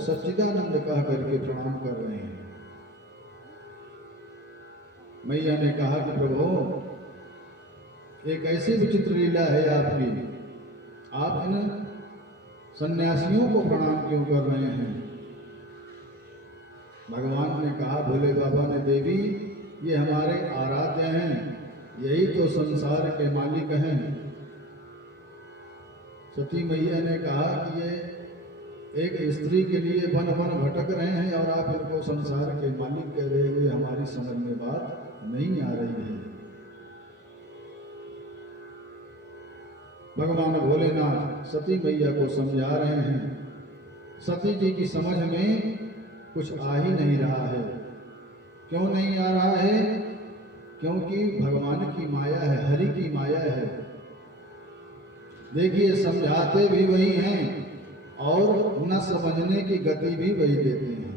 सच्चिदानंद कह करके प्रणाम कर रहे हैं। मैया ने कहा कि प्रभु, एक ऐसी विचित्र लीला है आपकी, आप इन सन्यासियों को प्रणाम क्यों कर रहे हैं? भगवान ने कहा, भोले बाबा ने, देवी ये हमारे आराध्य हैं, यही तो संसार के मालिक हैं। सती मैया ने कहा कि ये एक स्त्री के लिए वन वन भटक रहे हैं और आप इनको संसार के मालिक कह रहे हैं, हमारी समझ में बात नहीं आ रही है। भगवान भोलेनाथ सती मैया को समझा रहे हैं। सती जी की समझ में कुछ आ ही नहीं रहा है। क्यों नहीं आ रहा है? क्योंकि भगवान की माया है, हरि की माया है। देखिए, समझाते भी वही हैं और न समझने की गति भी वही देते हैं।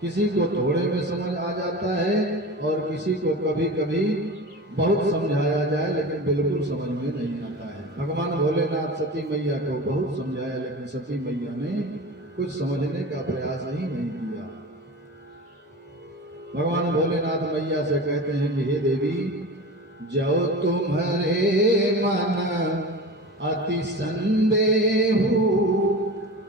किसी को थोड़े में समझ आ जाता है और किसी को कभी कभी बहुत समझाया जाए लेकिन बिल्कुल समझ में नहीं आता है। भगवान भोलेनाथ सती मैया को बहुत समझाया लेकिन सती मैया ने कुछ समझने का प्रयास ही नहीं किया। भगवान भोलेनाथ मैया से कहते हैं कि हे देवी, जो तुम्हारे मन अति संदेहु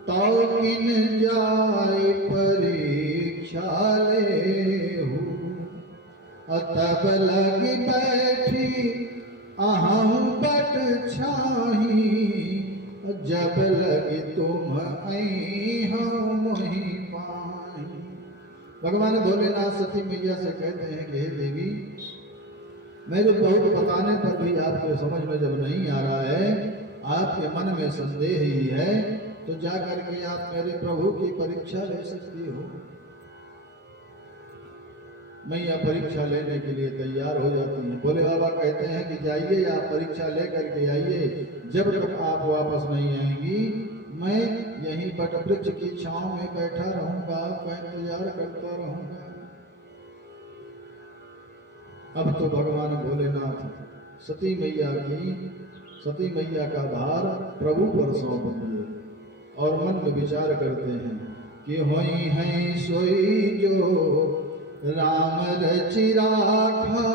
तो किन जाय परीक्षा लेहु। तब लग बैठी अहम बट छाही, जब लगी तुम हम ही पाई। भगवान भोलेनाथ सती मैया से कहते हैं कि हे देवी, मेरे बहुत बताने पर भी आपके समझ में जब नहीं आ रहा है, आपके मन में संदेह ही है, तो जा करके आप मेरे प्रभु की परीक्षा ले सकती हो। मैया परीक्षा लेने के लिए तैयार हो जाती है। भोले बाबा कहते हैं कि जाइए, आप परीक्षा ले करके आइए, जब तक आप वापस नहीं आएंगी मैं यहीं बट वृक्ष की छांव में बैठा रहूंगा, आपका इंतजार करता रहूंगा। अब तो भगवान भोलेनाथ सती मैया का भार प्रभु पर सौंप दिए और मन में विचार करते हैं कि होई है सोई जो राम रचि राखा,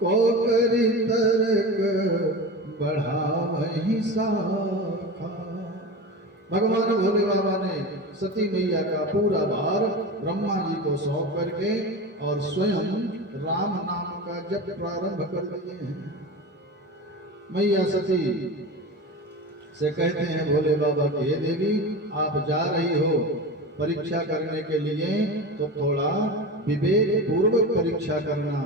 को करि तर्क बढ़ावहि शाखा। भगवान भोले बाबा ने सती मैया का पूरा भार ब्रह्मा जी को सौंप करके और स्वयं राम नाम का जप प्रारंभ कर दिए हैं। मैया सती से कहते हैं भोले बाबा कि हे देवी, आप जा रही हो परीक्षा करने के लिए, तो थोड़ा विवेक पूर्वक परीक्षा करना,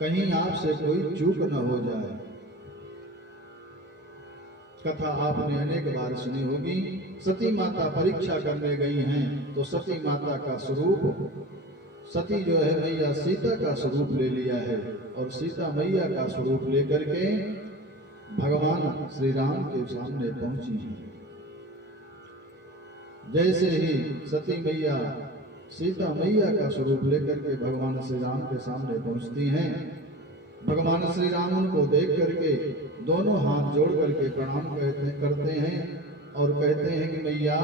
कहीं आपसे कोई चूक न हो जाए। कथा आपने अनेक बार सुनी होगी। सती माता परीक्षा करने गई हैं तो सती माता का स्वरूप, सती जो है मैया सीता का स्वरूप ले लिया है और सीता मैया का स्वरूप लेकर के भगवान श्री राम के सामने पहुंची है। जैसे ही सती मैया सीता मैया का स्वरूप लेकर के भगवान श्री राम के सामने पहुंचती हैं, भगवान श्री राम उनको देख करके दोनों हाथ जोड़ करके प्रणाम करते हैं और कहते हैं कि मैया,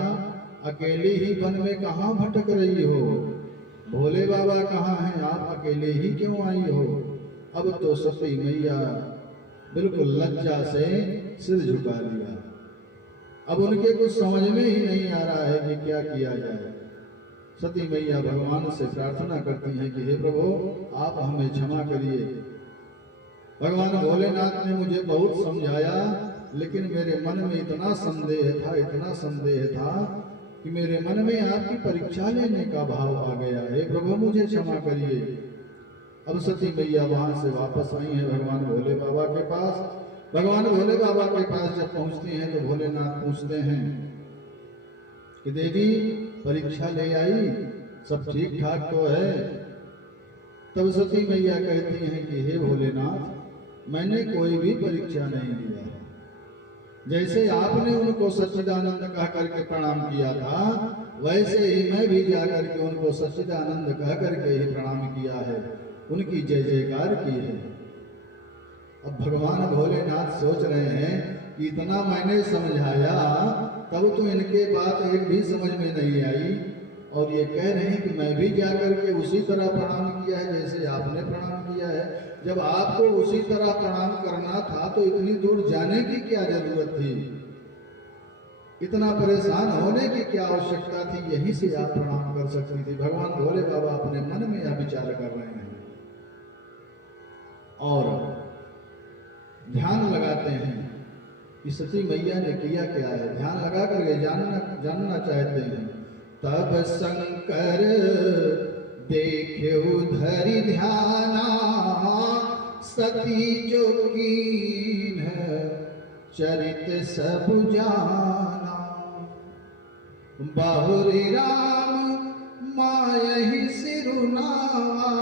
अकेली ही वन में कहाँ भटक रही हो? भोले बाबा कहाँ हैं? आप अकेले ही क्यों आई हो? अब तो सती मैया बिल्कुल लज्जा से सिर झुका लिया। अब उनके कुछ समझ में ही नहीं आ रहा है कि क्या किया जाए। सती मैया भगवान से प्रार्थना करती हैं कि हे प्रभु, आप हमें क्षमा करिए। भगवान भोलेनाथ ने मुझे बहुत समझाया लेकिन मेरे मन में इतना संदेह था कि मेरे मन में आपकी परीक्षा लेने का भाव आ गया। हे प्रभु, मुझे क्षमा करिए। अब सती मैया वहां से वापस आई हैं भगवान भोले बाबा के पास। भगवान भोले बाबा के पास जब पहुंचती हैं तो भोलेनाथ पूछते हैं कि देवी, परीक्षा ले आई, सब ठीक ठाक तो है? तब सती मैया कहती हैं कि हे भोलेनाथ, मैंने कोई भी परीक्षा नहीं लिया है। जैसे आपने उनको सच्चिदानंद कह करके प्रणाम किया था, वैसे ही मैं भी जाकर के उनको सच्चिदानंद कह करके ही प्रणाम किया है, उनकी जय जयकार की है। अब भगवान भोलेनाथ सोच रहे हैं कि इतना मैंने समझाया तब तो इनके बात एक भी समझ में नहीं आई, और ये कह रहे हैं कि मैं भी जा करके उसी तरह प्रणाम किया है जैसे आपने प्रणाम किया है। जब आपको उसी तरह प्रणाम करना था तो इतनी दूर जाने की क्या जरूरत थी, इतना परेशान होने की क्या आवश्यकता थी, यहीं से आप प्रणाम कर सकती थी। भगवान भोले बाबा अपने मन में यह विचार कर रहे हैं और ध्यान लगाते हैं कि सती मैया ने किया क्या है। ध्यान लगा करके जानना चाहते हैं। तब शंकर देखे उधरि ध्याना, सती जो कीन चरित सब जाना। बाहुरी राम मायहि सिरुनावा,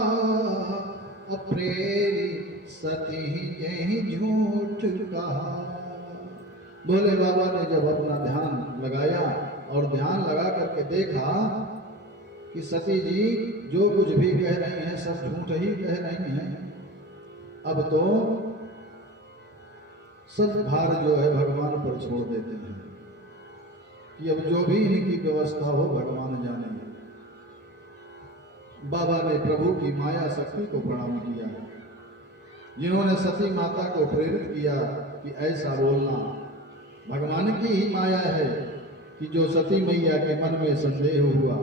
अप्रेरी सती यही झूठ कहा। भोले बाबा ने जब अपना ध्यान लगाया और ध्यान लगा करके देखा कि सती जी जो कुछ भी कह रही हैं सब झूठ ही कह रही हैं, अब तो सब भार जो है भगवान पर छोड़ देते हैं कि अब जो भी इनकी व्यवस्था हो भगवान जाने। बाबा ने प्रभु की माया शक्ति को प्रणाम किया, जिन्होंने सती माता को प्रेरित किया कि ऐसा बोलना। भगवान की ही माया है कि जो सती मैया के मन में संदेह हुआ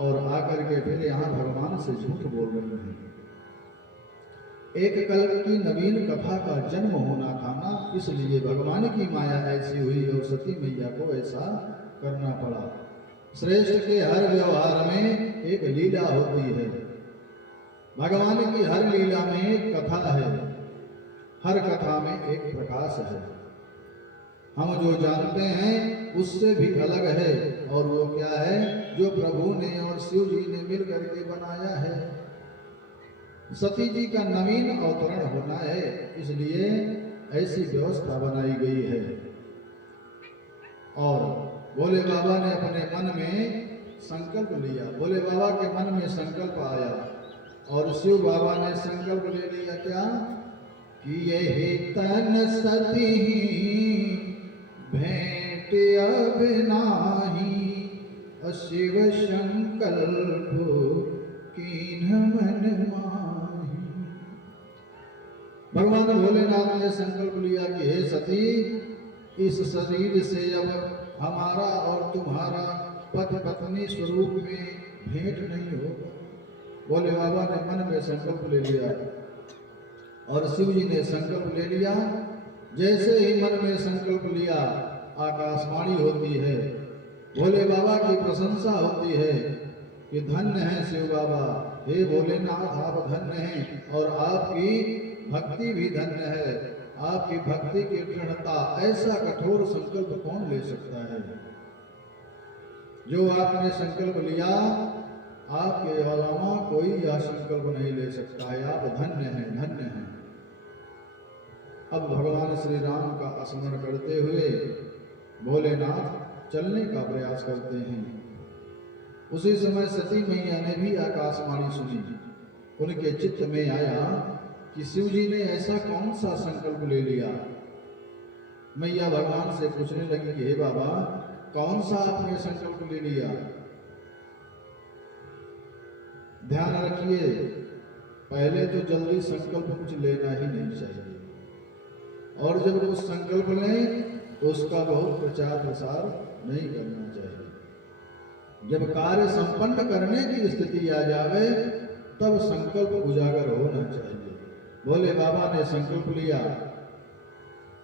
और आकर के फिर यहाँ भगवान से झूठ बोल रहे हैं। एक कल्प की नवीन कथा का जन्म होना था ना, इसलिए भगवान की माया ऐसी हुई और सती मैया को ऐसा करना पड़ा। श्रेष्ठ के हर व्यवहार में एक लीला होती है। भगवान की हर लीला में एक कथा है, हर कथा में एक प्रकाश है। हम जो जानते हैं उससे भी अलग है, और वो क्या है? जो प्रभु ने और शिव जी ने मिल करके बनाया है। सती जी का नवीन अवतरण होना है, इसलिए ऐसी व्यवस्था बनाई गई है। और भोले बाबा ने अपने मन में संकल्प लिया। भोले बाबा के मन में संकल्प आया और शिव बाबा ने संकल्प ले लिया क्या कि यही तन सती भेंट अब नाही, शिव संकल्प कीन्ह मन माही। भगवान भोलेनाथ ने संकल्प लिया कि हे सती, इस शरीर से अब हमारा और तुम्हारा पति पत्नी स्वरूप में भेंट नहीं होगा। भोले बाबा ने मन में संकल्प ले लिया और शिव जी ने संकल्प ले लिया। जैसे ही मन में संकल्प लिया, आकाशवाणी होती है, भोले बाबा की प्रशंसा होती है कि धन्य है शिव बाबा, हे भोलेनाथ आप धन्य हैं और आपकी भक्ति भी धन्य है। आपकी भक्ति की दृढ़ता, ऐसा कठोर संकल्प कौन ले सकता है? जो आपने संकल्प लिया, आपके अलावा कोई यह संकल्प नहीं ले सकता है। आप धन्य हैं, धन्य हैं। अब भगवान श्री राम का स्मरण करते हुए भोलेनाथ चलने का प्रयास करते हैं। उसी समय सती मैया ने भी आकाशवाणी सुनी। उनके चित्त में आया कि शिव जी ने ऐसा कौन सा संकल्प ले लिया। मैया भगवान से पूछने लगी कि हे बाबा, कौन सा आपने संकल्प ले लिया? ध्यान रखिए, पहले तो जल्दी संकल्प कुछ लेना ही नहीं चाहिए, और जब कुछ संकल्प लें तो उसका बहुत प्रचार प्रसार नहीं करना चाहिए। जब कार्य संपन्न करने की स्थिति आ जावे तब संकल्प उजागर होना चाहिए। भोले बाबा ने संकल्प लिया।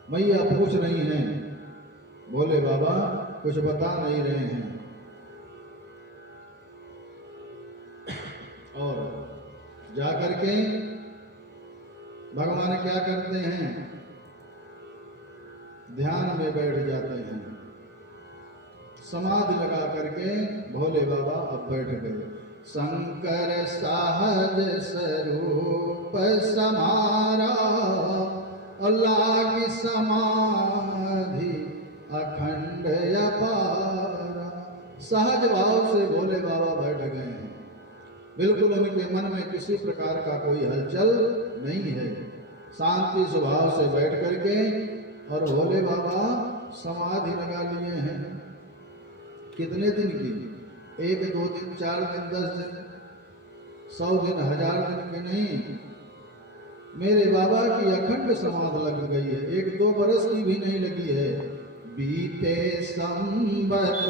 मैया पूछ रही हैं, भोले बाबा कुछ बता नहीं रहे हैं। और जाकर के भगवान क्या करते हैं? ध्यान में बैठ जाते हैं। समाधि लगा करके भोले बाबा अब बैठ गए। शंकर सहज स्वरूप समारा, लागी समाधि अखंड अपारा। सहज भाव से भोले बाबा बैठ गए हैं। बिल्कुल उनके मन में किसी प्रकार का कोई हलचल नहीं है। शांति स्वभाव से बैठ करके और भोले बाबा समाधि लगा लिए हैं। कितने दिन की? 1 2 दिन 4 दिन 10 दिन 100 दिन 1000 दिन के नहीं, मेरे बाबा की अखंड समाधि लग गई है। 1 2 बरस की भी नहीं लगी है। बीते संबत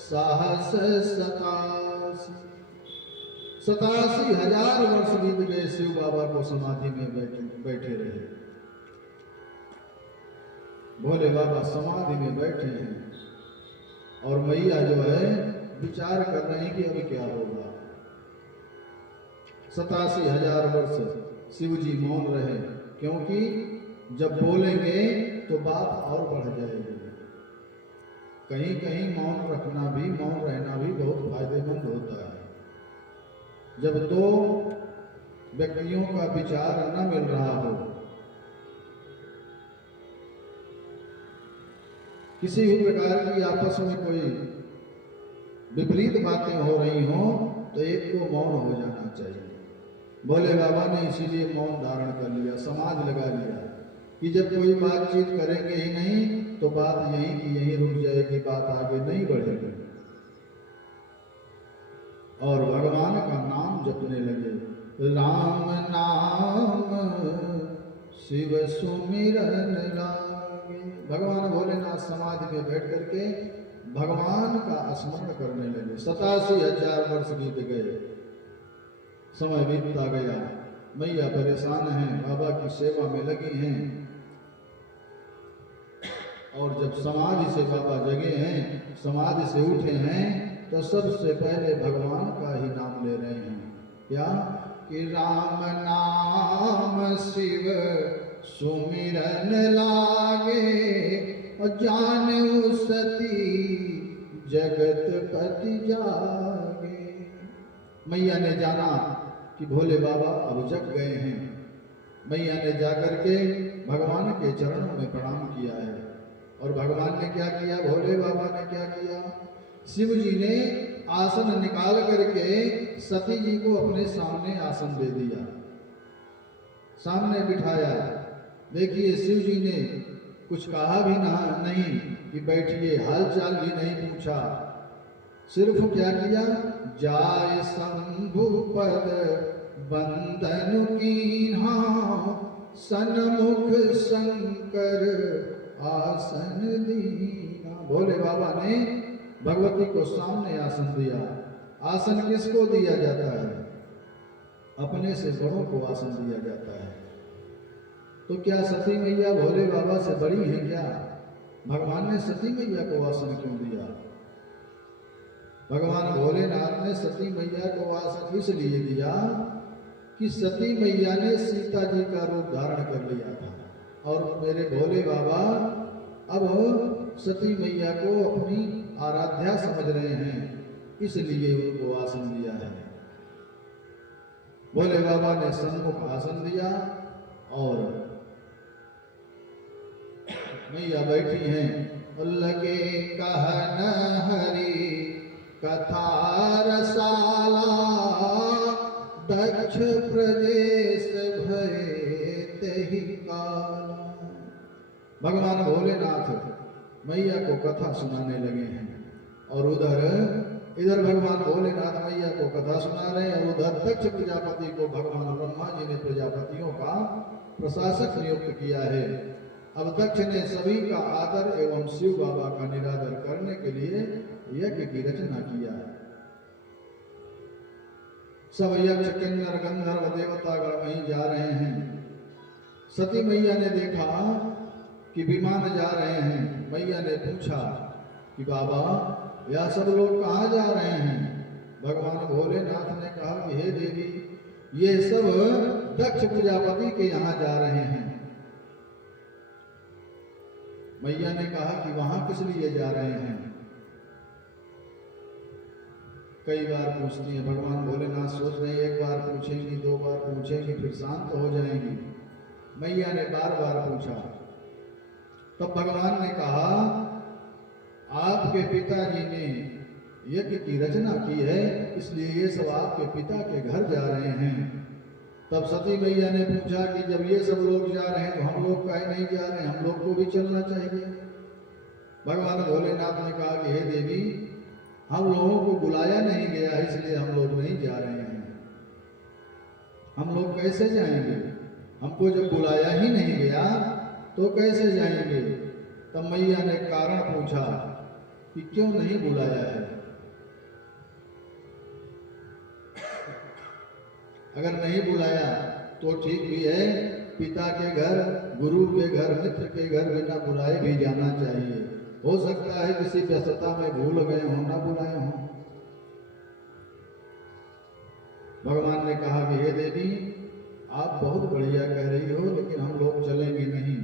सहस 87,000 वर्ष बीत गए, शिव बाबा को समाधि में बैठे रहे। भोले बाबा समाधि में बैठे हैं और मैया जो है विचार कर रहे हैं कि अब क्या होगा। 87,000 वर्ष शिव जी मौन रहे, क्योंकि जब बोलेंगे तो बात और बढ़ जाएगी। कहीं कहीं मौन रहना भी बहुत फायदेमंद होता है। जब 2 व्यक्तियों का विचार न मिल रहा हो, किसी भी प्रकार की आपस में कोई विपरीत बातें हो रही हो, तो एक को मौन हो जाना चाहिए। भोले बाबा ने इसीलिए मौन धारण कर लिया, समाधि लगा लिया कि जब कोई बातचीत करेंगे ही नहीं तो बात यहीं की यहीं रुक जाएगी, बात आगे नहीं बढ़ेगी। और भगवान का नाम जपने लगे। राम नाम शिव सुमिरन लागे। भगवान भोलेनाथ समाधि में बैठ करके भगवान का स्मरण करने लगे। 87,000 वर्ष बीत गए, समय बीतता गया। मैया परेशान हैं, बाबा की सेवा में लगी हैं। और जब समाधि से बाबा जगे हैं, समाधि से उठे हैं, तो सबसे पहले भगवान का ही नाम ले रहे हैं। क्या? कि राम नाम शिव सुमिरन लागे, और जाने सती जगत पति जागे। मैया ने जाना कि भोले बाबा अब जग गए हैं। मैया ने जाकर के भगवान के चरणों में प्रणाम किया है। और भगवान ने क्या किया? भोले बाबा ने क्या किया? शिव जी ने आसन निकाल करके सती जी को अपने सामने आसन दे दिया, सामने बिठाया। देखिए, शिव जी ने कुछ कहा भी नहीं कि बैठिए, हालचाल भी नहीं पूछा। सिर्फ क्या किया? जाय शंभु पद बंदन कीन्हा, सन्मुख शंकर आसन दीना। भोले बाबा ने भगवती को सामने आसन दिया। आसन किसको दिया जाता है? अपने से बड़ों को आसन दिया जाता है। तो क्या सती मैया भोले बाबा से बड़ी है क्या? भगवान ने सती मैया को आसन क्यों दिया? भगवान भोलेनाथ ने सती मैया को आसन इसलिए दिया कि सती मैया ने सीता जी का रूप धारण कर लिया था, और मेरे भोले बाबा अब सती मैया को अपनी आराध्या समझ रहे हैं, इसलिए उनको आसन दिया है। भोले बाबा ने सन्मुख आसन दिया और मैया बैठी हैं। लगे कहन हरि कथा रसाला, दक्ष प्रदेश भये तेहि काला। भगवान भोलेनाथ मैया को कथा सुनाने लगे हैं, और इधर भगवान भोलेनाथ मैया को कथा सुना रहे हैं, और उधर दक्ष प्रजापति को भगवान ब्रह्मा जी ने प्रजापतियों का प्रशासक नियुक्त किया है। अब दक्ष ने सभी का आदर एवं शिव बाबा का निरादर करने के लिए यज्ञ की रचना किया है। सब यक्ष किन्नर गंधर्व देवतागण वहीं जा रहे हैं। सती मैया ने देखा कि विमान जा रहे हैं। मैया ने पूछा कि बाबा, यह सब लोग कहाँ जा रहे हैं? भगवान भोलेनाथ ने कहा कि हे देवी, ये सब दक्ष प्रजापति के यहाँ जा रहे हैं। मैया ने कहा कि वहां किस लिए जा रहे हैं? कई बार पूछती है। भगवान भोलेनाथ सोच रहे हैं, एक बार पूछेंगी, 2 बार पूछेंगी, फिर शांत हो जाएंगी। मैया ने बार बार पूछा। तब भगवान ने कहा, आपके पिताजी ने यज्ञ की रचना की है, इसलिए ये सब आपके पिता के घर जा रहे हैं। तब सती मैया ने पूछा कि जब ये सब लोग जा रहे हैं तो हम लोग काहे नहीं जा रहे हैं, हम लोग को भी चलना चाहिए। भगवान भोलेनाथ ने कहा कि हे देवी, हम लोगों को बुलाया नहीं गया इसलिए हम लोग नहीं जा रहे हैं। हम लोग कैसे जाएंगे, हमको जब बुलाया ही नहीं गया तो कैसे जाएंगे। तब मैया ने कारण पूछा कि क्यों नहीं बुलाया है। अगर नहीं बुलाया तो ठीक भी है, पिता के घर, गुरु के घर, मित्र के घर बिना बुलाए भी जाना चाहिए। हो सकता है किसी व्यस्तता में भूल गए हों, ना बुलाए हों। भगवान ने कहा कि हे देवी, आप बहुत बढ़िया कह रही हो, लेकिन हम लोग चलेंगे नहीं।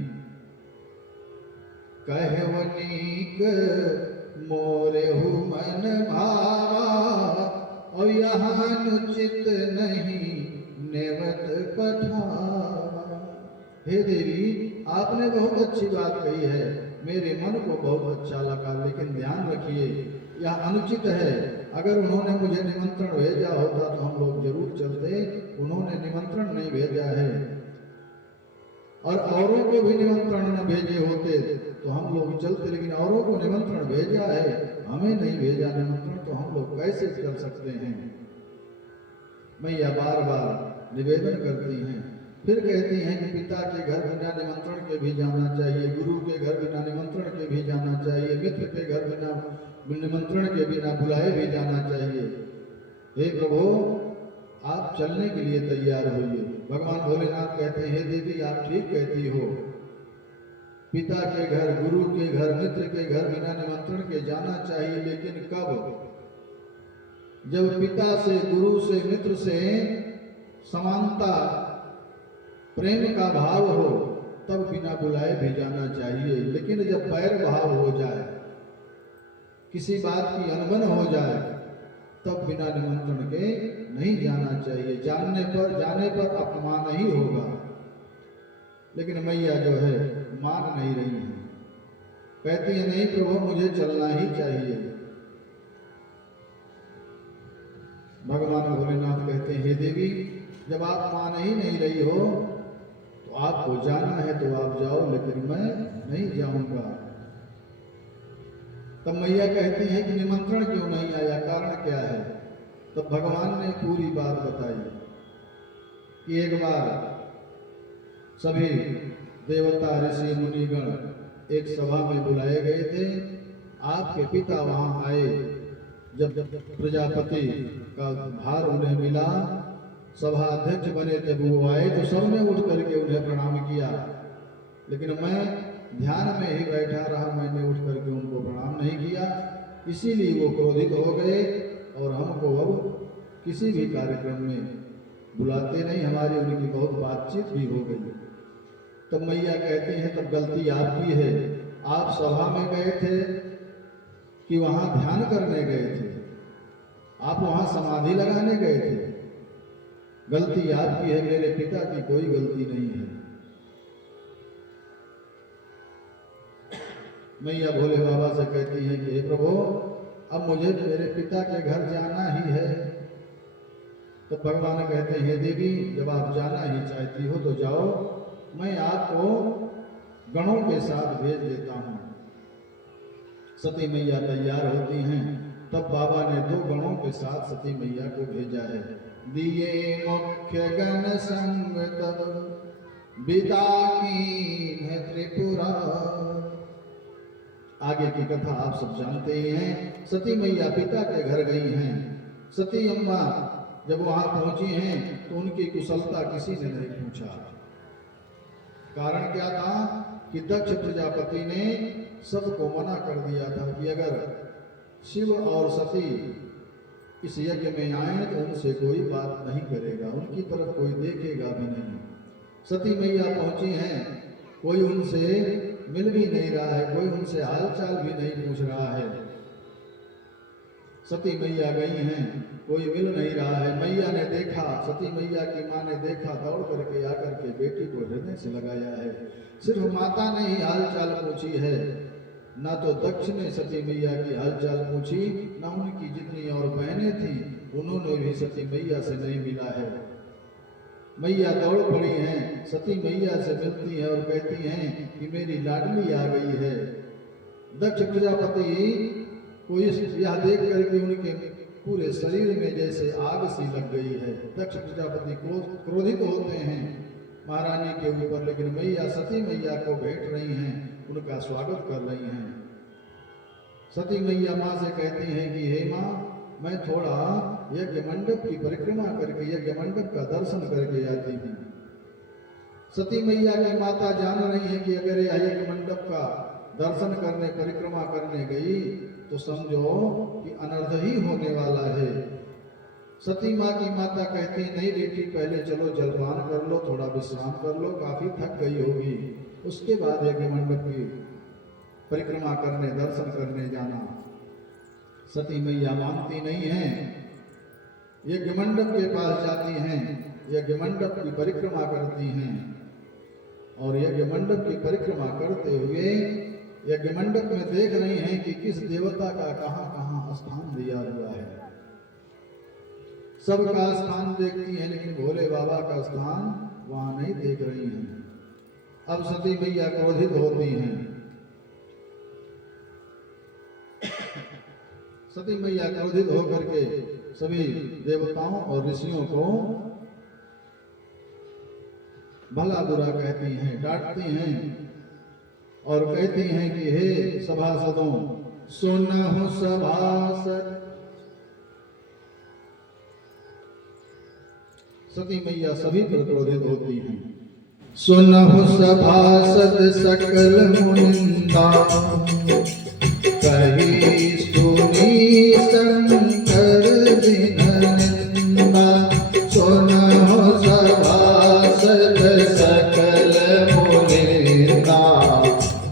कहवनीक मोरेहु मन भावा, और यहाँ अनुचित नहीं नेवत पठावा। हे देवी, आपने बहुत अच्छी बात कही है, मेरे मन को बहुत अच्छा लगा, लेकिन ध्यान रखिए यह अनुचित है। अगर उन्होंने मुझे निमंत्रण भेजा होता तो हम लोग जरूर चलते, उन्होंने निमंत्रण नहीं भेजा है, और औरों को भी निमंत्रण न भेजे होते तो हम लोग चलते, लेकिन औरों को निमंत्रण भेजा है, हमें नहीं भेजा निमंत्रण, तो हम लोग कैसे चल सकते हैं। मैया बार बार निवेदन करती हैं, फिर कहती हैं कि पिता के घर बिना निमंत्रण के भी जाना चाहिए, गुरु के घर बिना निमंत्रण के भी जाना चाहिए, मित्र के घर बिना निमंत्रण के बिना बुलाए भी जाना चाहिए। हे प्रभु, आप चलने के लिए तैयार होइए। भगवान भोलेनाथ कहते हैं, हे देवी, आप ठीक कहती हो, पिता के घर, गुरु के घर, मित्र के घर बिना निमंत्रण के जाना चाहिए, लेकिन कब? जब पिता से, गुरु से, मित्र से समानता, प्रेम का भाव हो, तब बिना बुलाए भी जाना चाहिए। लेकिन जब बैर भाव हो जाए, किसी बात की अनबन हो जाए, तब बिना निमंत्रण के नहीं जाना चाहिए। जाने पर अपमान ही होगा। लेकिन मैया जो है मान नहीं रही है, कहती है नहीं प्रभु, मुझे चलना ही चाहिए। भगवान भोलेनाथ कहते हैं, हे देवी, जब आप मान ही नहीं रही हो तो आपको जाना है तो आप जाओ, लेकिन मैं नहीं जाऊंगा। तब मैया कहती है कि निमंत्रण क्यों नहीं आया, कारण क्या है। तब भगवान ने पूरी बात बताई कि एक बार सभी देवता, ऋषि, मुनिगण एक सभा में बुलाए गए थे। आपके पिता वहां आए। जब प्रजापति का भार उन्हें मिला, सभा अध्यक्ष बने थे, वो आए तो सबने उठ करके उन्हें प्रणाम किया, लेकिन मैं ध्यान में ही बैठा रहा, मैंने उठ करके उनको प्रणाम नहीं किया। इसीलिए वो क्रोधित हो गए और हमको अब किसी भी कार्यक्रम में बुलाते नहीं, हमारी उनकी बहुत बातचीत भी हो गई। तब मैया कहती हैं, तब गलती आपकी है, आप सभा में गए थे कि वहां ध्यान करने गए थे, आप वहां समाधि लगाने गए थे। गलती आपकी है, मेरे पिता की कोई गलती नहीं है। मैया भोले बाबा से कहती है कि हे प्रभु, अब मुझे मेरे पिता के घर जाना ही है। तो भगवान कहते हैं, हे देवी, जब आप जाना ही चाहती हो तो जाओ, मैं आपको गणों के साथ भेज देता हूँ। सती मैया तैयार होती हैं, तब बाबा ने 2 गणों के साथ सती मैया को भेजा है। दिए मुख्य गण संग तब विदा कीन त्रिपुरा। आगे की कथा आप सब जानते ही हैं। सती मैया पिता के घर गई हैं। सती अम्मा जब वहां पहुंची हैं तो उनकी कुशलता किसी ने नहीं पूछा। कारण क्या था कि दक्ष प्रजापति ने सबको मना कर दिया था कि अगर शिव और सती इस यज्ञ में आए तो उनसे कोई बात नहीं करेगा, उनकी तरफ कोई देखेगा भी नहीं। सती मैया पहुंची हैं, कोई उनसे मिल भी नहीं रहा है, कोई उनसे हालचाल भी नहीं पूछ रहा है। सती मैया गई हैं, कोई मिल नहीं रहा है। मैया ने देखा, सती मैया की माँ ने देखा, दौड़ करके आकर के बेटी को हृदय से लगाया है। सिर्फ माता ने ही हालचाल पूछी है, ना तो दक्ष ने सती मैया की हालचाल पूछी, ना उनकी जितनी और बहनें थी उन्होंने भी सती मैया से नहीं मिला है। मैया दौड़ पड़ी हैं, सती मैया से मिलती हैं और कहती हैं कि मेरी लाडली आ गई है। दक्ष प्रजापति को यह देख करके उनके पूरे शरीर में जैसे आग सी लग गई है। दक्ष प्रजापति को क्रोधित होते हैं महारानी के ऊपर, लेकिन मैया सती मैया को भेंट रही हैं, उनका स्वागत कर रही हैं। सती मैया माँ से कहती हैं कि हे माँ, मैं थोड़ा यज्ञ मंडप की परिक्रमा करके यज्ञ मंडप का दर्शन करके आती हूँ। सती मैया की माता जान रही है कि अगर यह यज्ञ मंडप का दर्शन करने परिक्रमा करने गई तो समझो कि अनर्थ ही होने वाला है। सती माँ की माता कहती है नहीं बेटी, पहले चलो जलपान कर लो, थोड़ा विश्राम कर लो, काफी थक गई होगी, उसके बाद यज्ञ मंडप की परिक्रमा करने दर्शन करने जाना। सती मैया मानती नहीं है, यज्ञ मंडप के पास जाती हैं, यज्ञ मंडप की परिक्रमा करती हैं और यज्ञ मंडप की परिक्रमा करते हुए यज्ञ मंडप में देख रही हैं कि किस देवता का कहां कहां स्थान दिया हुआ है। सबका स्थान देखती हैं लेकिन भोले बाबा का स्थान वहां नहीं देख रही हैं। अब सती मैया क्रोधित होती हैं। सती मैया क्रोधित होकर के सभी देवताओं और ऋषियों को भला बुरा कहती हैं, डांटती हैं और कहती हैं कि हे सभासदों, सुनहु सभासद। सती मैया सभी पर क्रोधित होती हैं। सुनहु सभासद सकल मुनिंदा, कही सुनी शंकर दिन निंदा। सुनहु सभासद सकल मुनिंदा,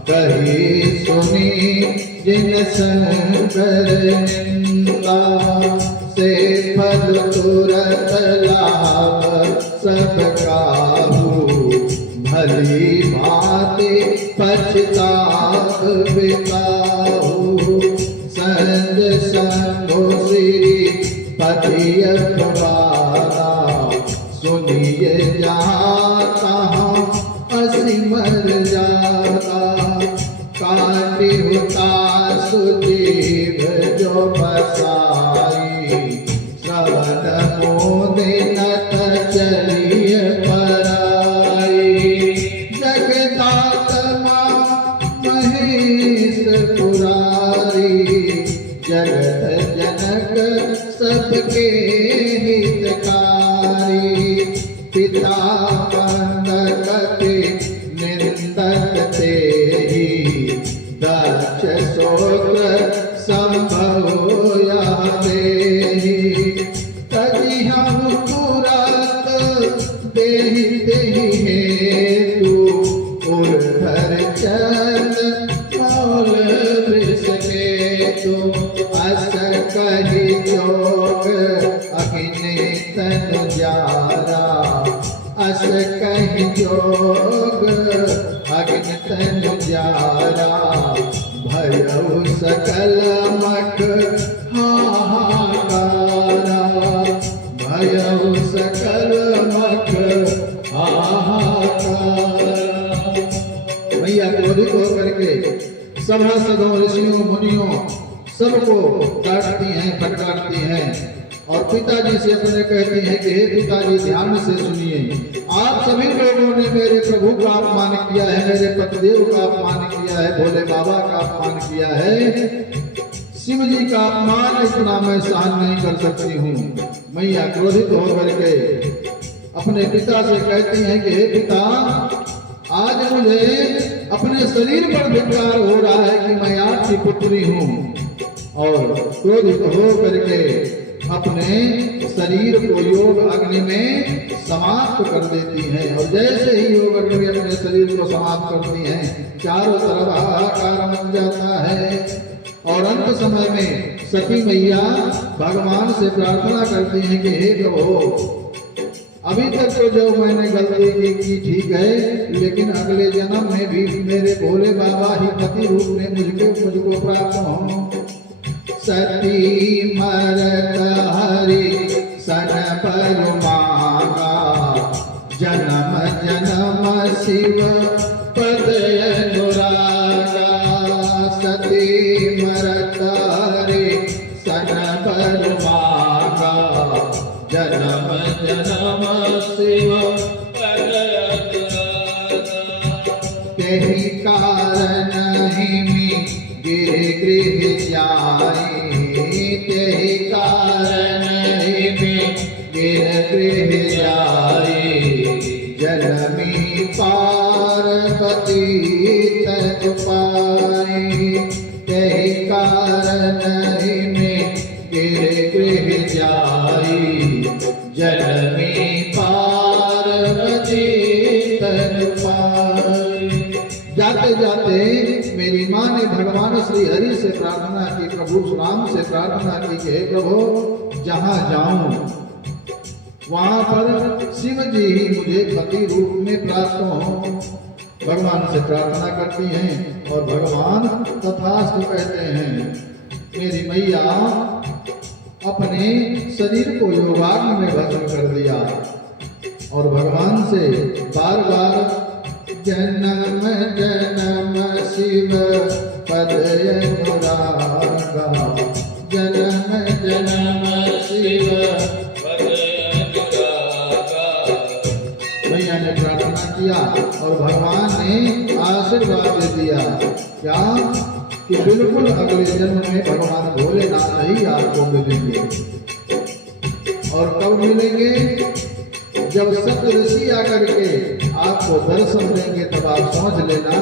कही सुनी जिन शंकर निंदा। से फल तुरंत लाभ सब काहू, भली भांति पछताव बिताहू। संज शंभु श्री पति अखबारा, सुनिए जाता हूँ असिमर जाता। काटी हुता सुजीव जो बसाई, श्रवण मोदे नत चलिए पराई। जगदात्मा महेश पुरारी, जगत जनक सबके हितकारी। पिता मंदकति निंदक तेहि, दक्ष शोक संभव देहि। तजी हम तुरत देहि देहि हेतु, उर्धर चंद मौल वृष केतु। अस कहि जोग अग्नि तन जारा, अस कहि जोग अग्नि तन जारा। भयउ सकल मख हाहाकारा, भयउ सकल मख हाहाकारा। मैया क्रोधित होकर के सभासदों ऋषियों मुनियों सबको डांटती हैं, फटकारती हैं और पिताजी से अपने कहती हैं कि हे पिताजी, ध्यान से सुनिए, आप सभी लोगों ने मेरे प्रभु का अपमान किया है, मेरे पतिदेव का अपमान किया है, भोले बाबा का अपमान किया है। शिव जी का अपमान इतना मैं सहन नहीं कर सकती हूँ। मैया क्रोधित होकर के अपने पिता से कहती हैं कि हे पिता, आज मुझे अपने शरीर पर धिक्कार हो रहा है कि मैं आपकी पुत्री हूँ। और क्रोधित हो करके अपने शरीर को योग अग्नि में समाप्त कर देती हैं। और जैसे ही योग अग्नि में अपने शरीर को समाप्त करती हैं, चारों तरफ हाहाकार मच जाता है। और अंत समय में सती मैया भगवान से प्रार्थना करती हैं कि हे प्रभु, अभी तक तो जो मैंने गलती की ठीक है, लेकिन अगले जन्म में भी मेरे भोले बाबा ही पति रूप में मुझको प्राप्त हों। सती मरत हरि सन पर मांगा, शिव पद अनुरागा सती मरता रे सन बर मागा जन्म जन्म शिव पद अनुरागा तेहि कारण हिमि गिर गृह जाई तेहि कारण हिमि गिर गृह जाई जनमी पार्वती तज पाई तेहि कारण हिमि गिर गृह जाई जनमी पार्वती तज पाई। जाते जाते मेरी माँ ने भगवान श्री हरि से प्रार्थना की, प्रभु राम से प्रार्थना की कि हे प्रभु जहाँ जाऊं वहां पर शिव जी ही मुझे पति रूप में प्राप्त हो। भगवान से प्रार्थना करती हैं और भगवान तथास्तु कहते हैं। मेरी मैया अपने शरीर को योगाग्नि में भस्म कर दिया और भगवान से बार बार जन्म जन्म शिव पद अनुरागा जन्म जन्म शिव पद अनुरागा। मैया ने प्रार्थना किया और भगवान ने आशीर्वाद दे दिया क्या कि बिल्कुल अगले जन्म में भगवान भोलेनाथ ही आपको मिलेंगे। और कब मिलेंगे? जब सप्त ऋषि आकर के आपको दर्शन देंगे तब आप समझ लेना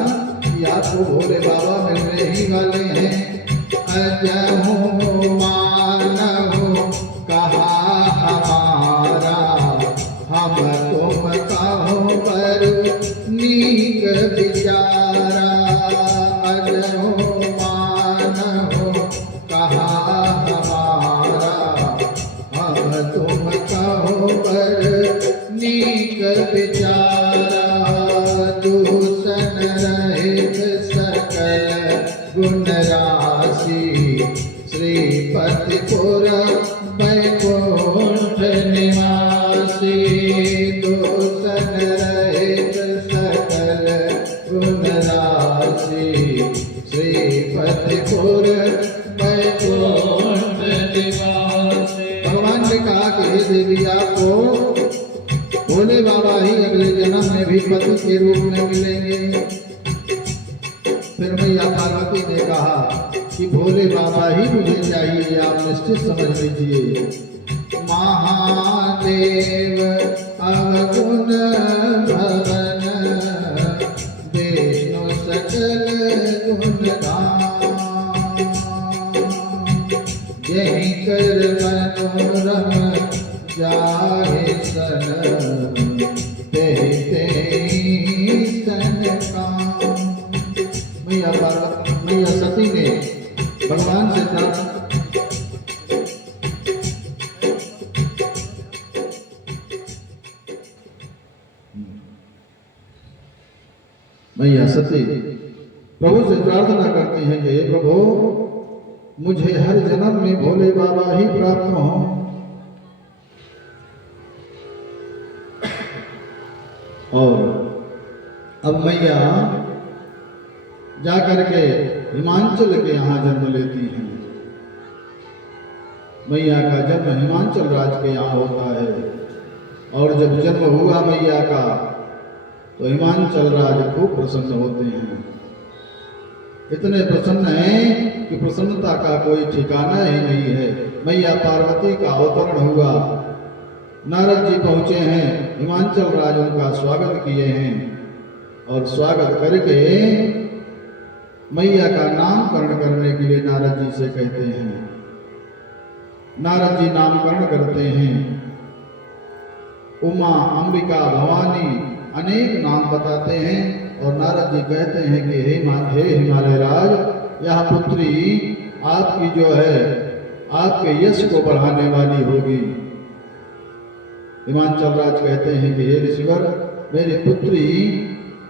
कि आपको भोले बाबा मिलने ही वाले हैं। अजहु मानहु कहा हमारा हम तुम कहो पर नीक विचारा। अजहु मानहु कहा हमारा हम तुम कहो पर नीक विचारा। दूषण रहित सकल गुण राशि श्रीपतिपुर वैकुंठ निवासी। दूषण रहित सकल गुण राशि श्रीपतिपुर वैकुंठ निवासी। भगवान ने कहा कि हे देवी आपको भोले बाबा ही अगले जन्म में भी पति के रूप में मिलेंगे। फिर मैया पार्वती ने कहा कि भोले बाबा ही मुझे चाहिए, आप निश्चित समझ लीजिए। महादेव अवगुण भवन विष्णु सकल गुण यही कर मनोरम जाहे सन तेहि तेहि सन काम। मैया पार्वती मैया सती ने भगवान से प्रार्थना मैया सती प्रभु से प्रार्थना करती हैं कि हे प्रभु मुझे हर जन्म में भोले बाबा ही प्राप्त हो। और अब मैया जाकर के हिमांचल के यहाँ जन्म लेती हैं। मैया का जन्म हिमांचल राज के यहाँ होता है। और जब जन्म हुआ मैया का तो हिमांचल राज खूब प्रसन्न होते हैं। इतने प्रसन्न हैं कि प्रसन्नता का कोई ठिकाना ही नहीं है। मैया पार्वती का अवतरण हुआ, नारद जी पहुंचे हैं, हिमांचल राज उनका स्वागत किए हैं और स्वागत करके मैया का नामकरण करने के लिए नारद जी से कहते हैं। नारद जी नामकरण करते हैं, उमा, अंबिका, भवानी अनेक नाम बताते हैं और नारद जी कहते हैं कि हे हिमालय राज, यह पुत्री आपकी जो है आपके यश को बढ़ाने वाली होगी। हिमांचल राज कहते हैं कि हे ऋषिवर, मेरी पुत्री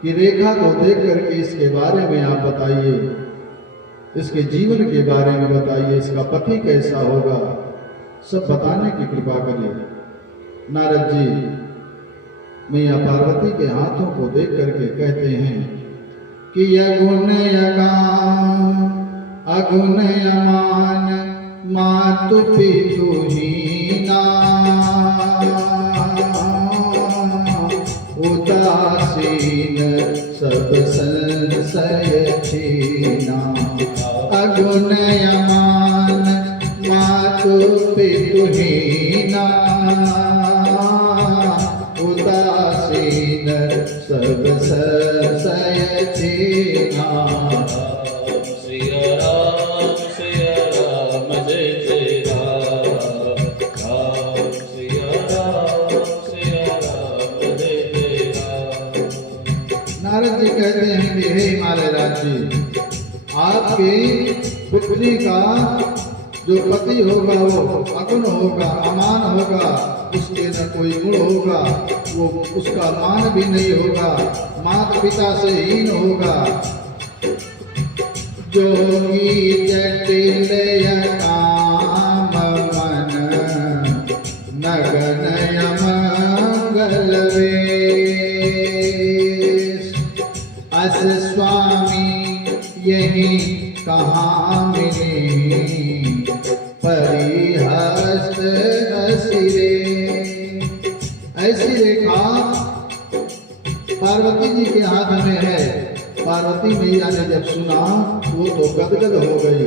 की रेखा को देख करके इसके बारे में आप बताइए, इसके जीवन के बारे में बताइए, इसका पति कैसा होगा, सब बताने की कृपा करिए। नारद जी मैया पार्वती के हाथों को देख करके कहते हैं कि अगुण अगाम अगुण अमान मातु पितु हीना उदासीन सब संशय छीना। अगुण अमान मातु पितु हीना उदासीन सब संशय छीना। सिया राम जय जय राम। राम सिया राम जय जय राम। नारद जी कहते हैं कि हे हिमालय राज जी, आपके पुत्री का जो पति होगा वो अगुण होगा, अमान होगा, उसके न कोई गुण होगा, वो उसका मान भी नहीं होगा, माता पिता से हीन होगा। जोगी जटिल काम मन नगन मंगल वेश। अस स्वामी यही कहाँ मिले परिहस्त हसिरे। ऐसी रेखा पार्वती जी के हाथ में है। पार्वती मैया ने जब सुना वो तो गदगद हो गई,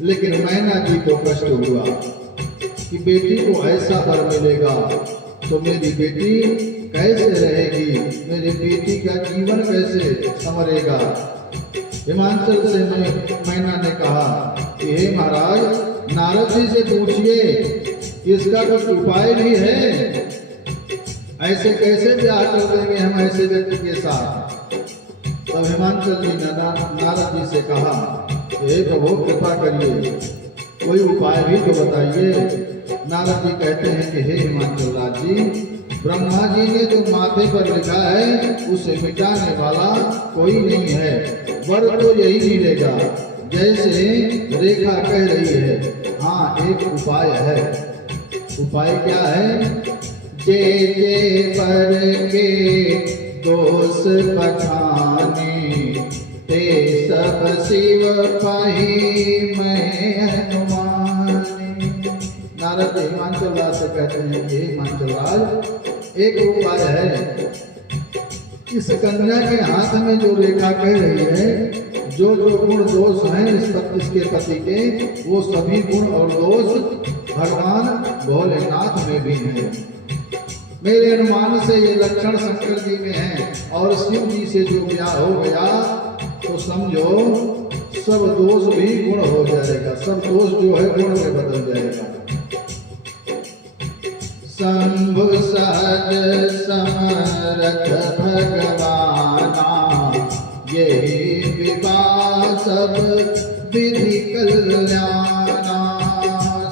लेकिन मैना जी को कष्ट हुआ कि बेटी को ऐसा वर मिलेगा तो मेरी बेटी कैसे रहेगी, मेरी बेटी का जीवन कैसे संवरेगा। हिमाचल से मैना ने कहा कि हे महाराज, नारद जी से पूछिए इसका कुछ उपाय भी है, ऐसे कैसे ब्याह कर देंगे हम ऐसे व्यक्ति के साथ। तब हिमाचल जी ने नारद जी से कहा हे प्रभु कृपा करिए, कोई उपाय भी तो बताइए। नारद जी कहते हैं कि हे हिमाचल राज जी, ब्रह्मा जी ने जो माथे पर लिखा है उसे मिटाने वाला कोई नहीं है, वर तो यही मिलेगा जैसे रेखा कह रही है। हाँ, एक उपाय है। उपाय क्या है? जे जे पर के दोष बखाने ते सब शिव पाही मैं हनुमानी। नारद हिमाचल राज से कहते हैं कि हिमाचल राज, एक उपाय है। इस कन्या के हाथ में जो रेखा कह रही है, जो जो गुण दोष हैं इसके पति के, वो सभी गुण और दोष भगवान भोलेनाथ में भी हैं। मेरे अनुमान से ये लक्षण शंकर जी में हैं, और शिव जी से जो ब्याह हो गया तो समझो सब दोष भी गुण हो जाएगा, सब दोष जो है गुण में बदल जाएगा। शंभु सहज समरथ भगवाना, यही विवाह सब विधि कल्याणा।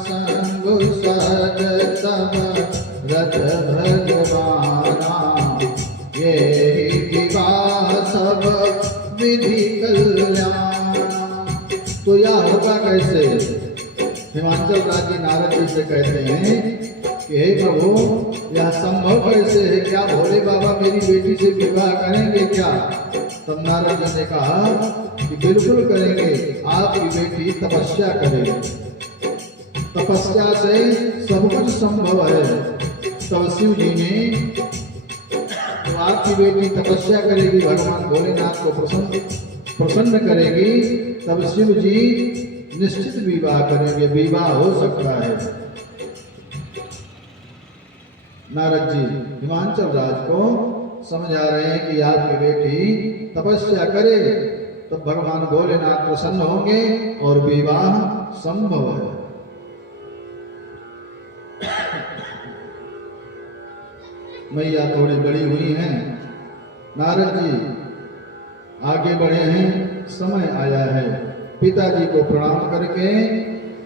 शंभु सहज समरथ भगवाना, यही विवाह सब विधि कल्याणा। तो यह होगा कैसे? हिमाचल राज जी नारद जी से कहते हैं कि हे प्रभु, यह संभव कैसे है? क्या भोले बाबा मेरी बेटी से विवाह करेंगे क्या? तब नारद जी ने कहा कि बिल्कुल करेंगे, आपकी बेटी तपस्या करेगी, तपस्या से सब कुछ संभव है। तब शिव जी ने, तो आपकी बेटी तपस्या करेगी, भगवान भोलेनाथ को प्रसन्न करेगी, तब शिव जी निश्चित विवाह करेंगे, विवाह हो सकता है। नारद जी हिमाचल राज को समझा रहे हैं कि आपकी बेटी तपस्या करे तो भगवान भोलेनाथ प्रसन्न होंगे और विवाह संभव है। मैया थोड़ी बड़ी हुई हैं, नारद जी आगे बढ़े हैं, समय आया है। पिताजी को प्रणाम करके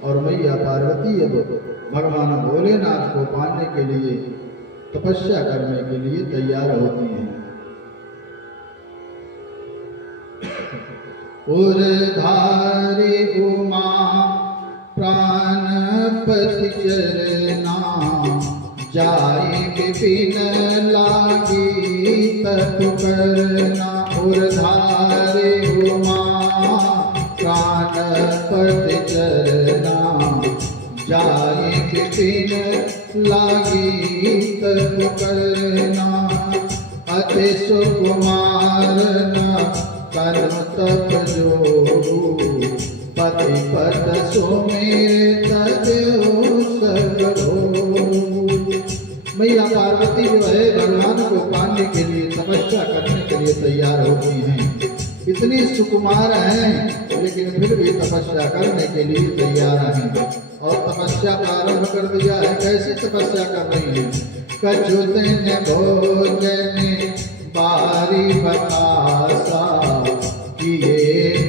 और मैया पार्वती अब भगवान भोलेनाथ को पाने के लिए, तपस्या करने के लिए तैयार होती हैं। उर्धारी उमा प्राणपति चरना, जाए विपिन लागी तप करना उर्धारे उमा प्राण पद चरना जाए बिपिन लागी तप करना अति सुकुमार न कर्म तप जो पति पद सो मेरे तजो सब हो। मैया पार्वती जो है भगवान को पाने के लिए तपस्या करने के लिए तैयार होती हैं। इतनी सुकुमार हैं लेकिन फिर भी तपस्या करने के लिए तैयार हैं और तपस्या प्रारंभ कर दिया है। कैसी तपस्या कर रही हैं? कछु दिन भोजन बारी बतासा किए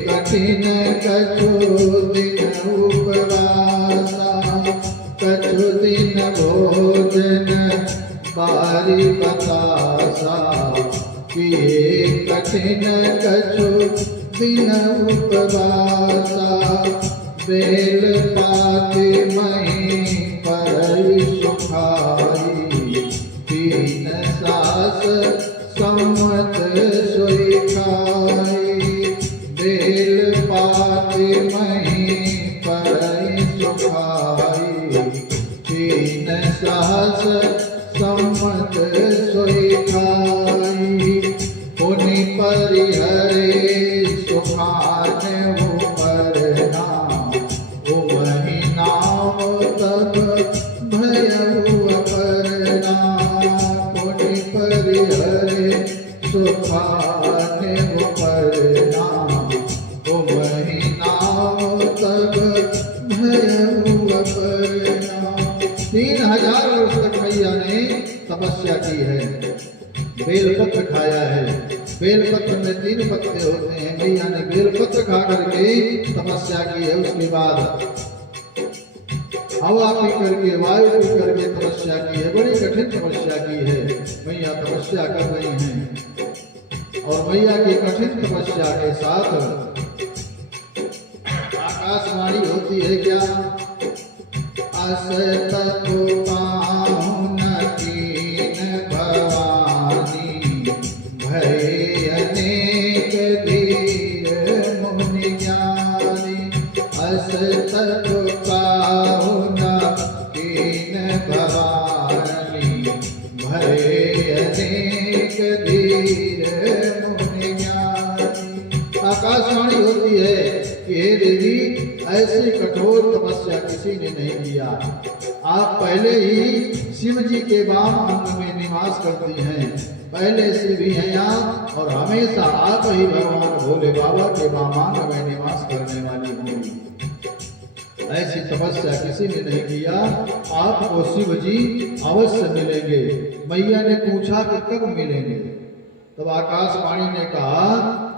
कठिन कछु दिन उपवासा कछु दिन भोजन बारी बतासा किए कठिन कछु दिन उपवासा बेल पाती मही पर सुखाई तीन सास सम्मत सोई खाई बेल पाती मही पर सुखाई तीन सास सम्मत सोई खाई पुनि परिहरे सुखान ऊपर नाम ओ महीना तब भयउ अपरना पुनि परिहरे सुखान ऊपर नाम ओ महीना तब भयउ अपरना। 3000 वर्ष तक मैया ने तपस्या की है, बेलपत्र खाया है। बेलपत्र में 3 पत्ते होते हैं। मैया ने बेलपत्र खा करके तपस्या की है। उसके बाद हवा पी करके वायु पी करके तपस्या की है। बड़ी कठिन तपस्या की है। मैया तपस्या कर रही हैं और मैया की कठिन तपस्या के साथ आकाशवाणी होती है क्या? असत पाहुन कीन भवानी भय अनेक धीर मुनि ज्ञानी असत पाहुन कीन भवानी भय अनेक धीर मुनि ज्ञानी। आकाशवाणी होती है कि हे देवी ऐसी कठोर तपस्या किसी ने नहीं किया। आप पहले ही शिव जी के वाम अंग में निवास करती हैं, पहले से भी हैं आप और हमेशा आप ही भगवान भोले बाबा के वामांग में निवास करने वाली होंगी। ऐसी तपस्या किसी ने नहीं किया। आपको शिव जी अवश्य मिलेंगे। मैया ने पूछा कि कब मिलेंगे? तब आकाशवाणी ने कहा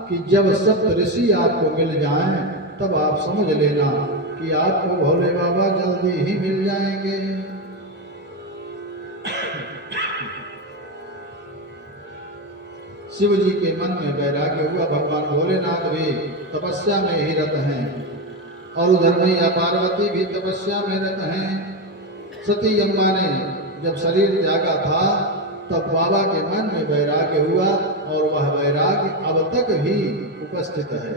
कि जब सप्त ऋषि आपको मिल जाएं तब आप समझ लेना कि आपको भोले बाबा जल्दी ही मिल जाएंगे। शिव जी के मन में वैराग्य हुआ। भगवान भोलेनाथ भी तपस्या में ही रत हैं और उधर मैया पार्वती भी तपस्या में रत हैं। सती अम्मा ने जब शरीर त्यागा था तब बाबा के मन में वैराग्य हुआ और वह वैराग्य अब तक भी उपस्थित है।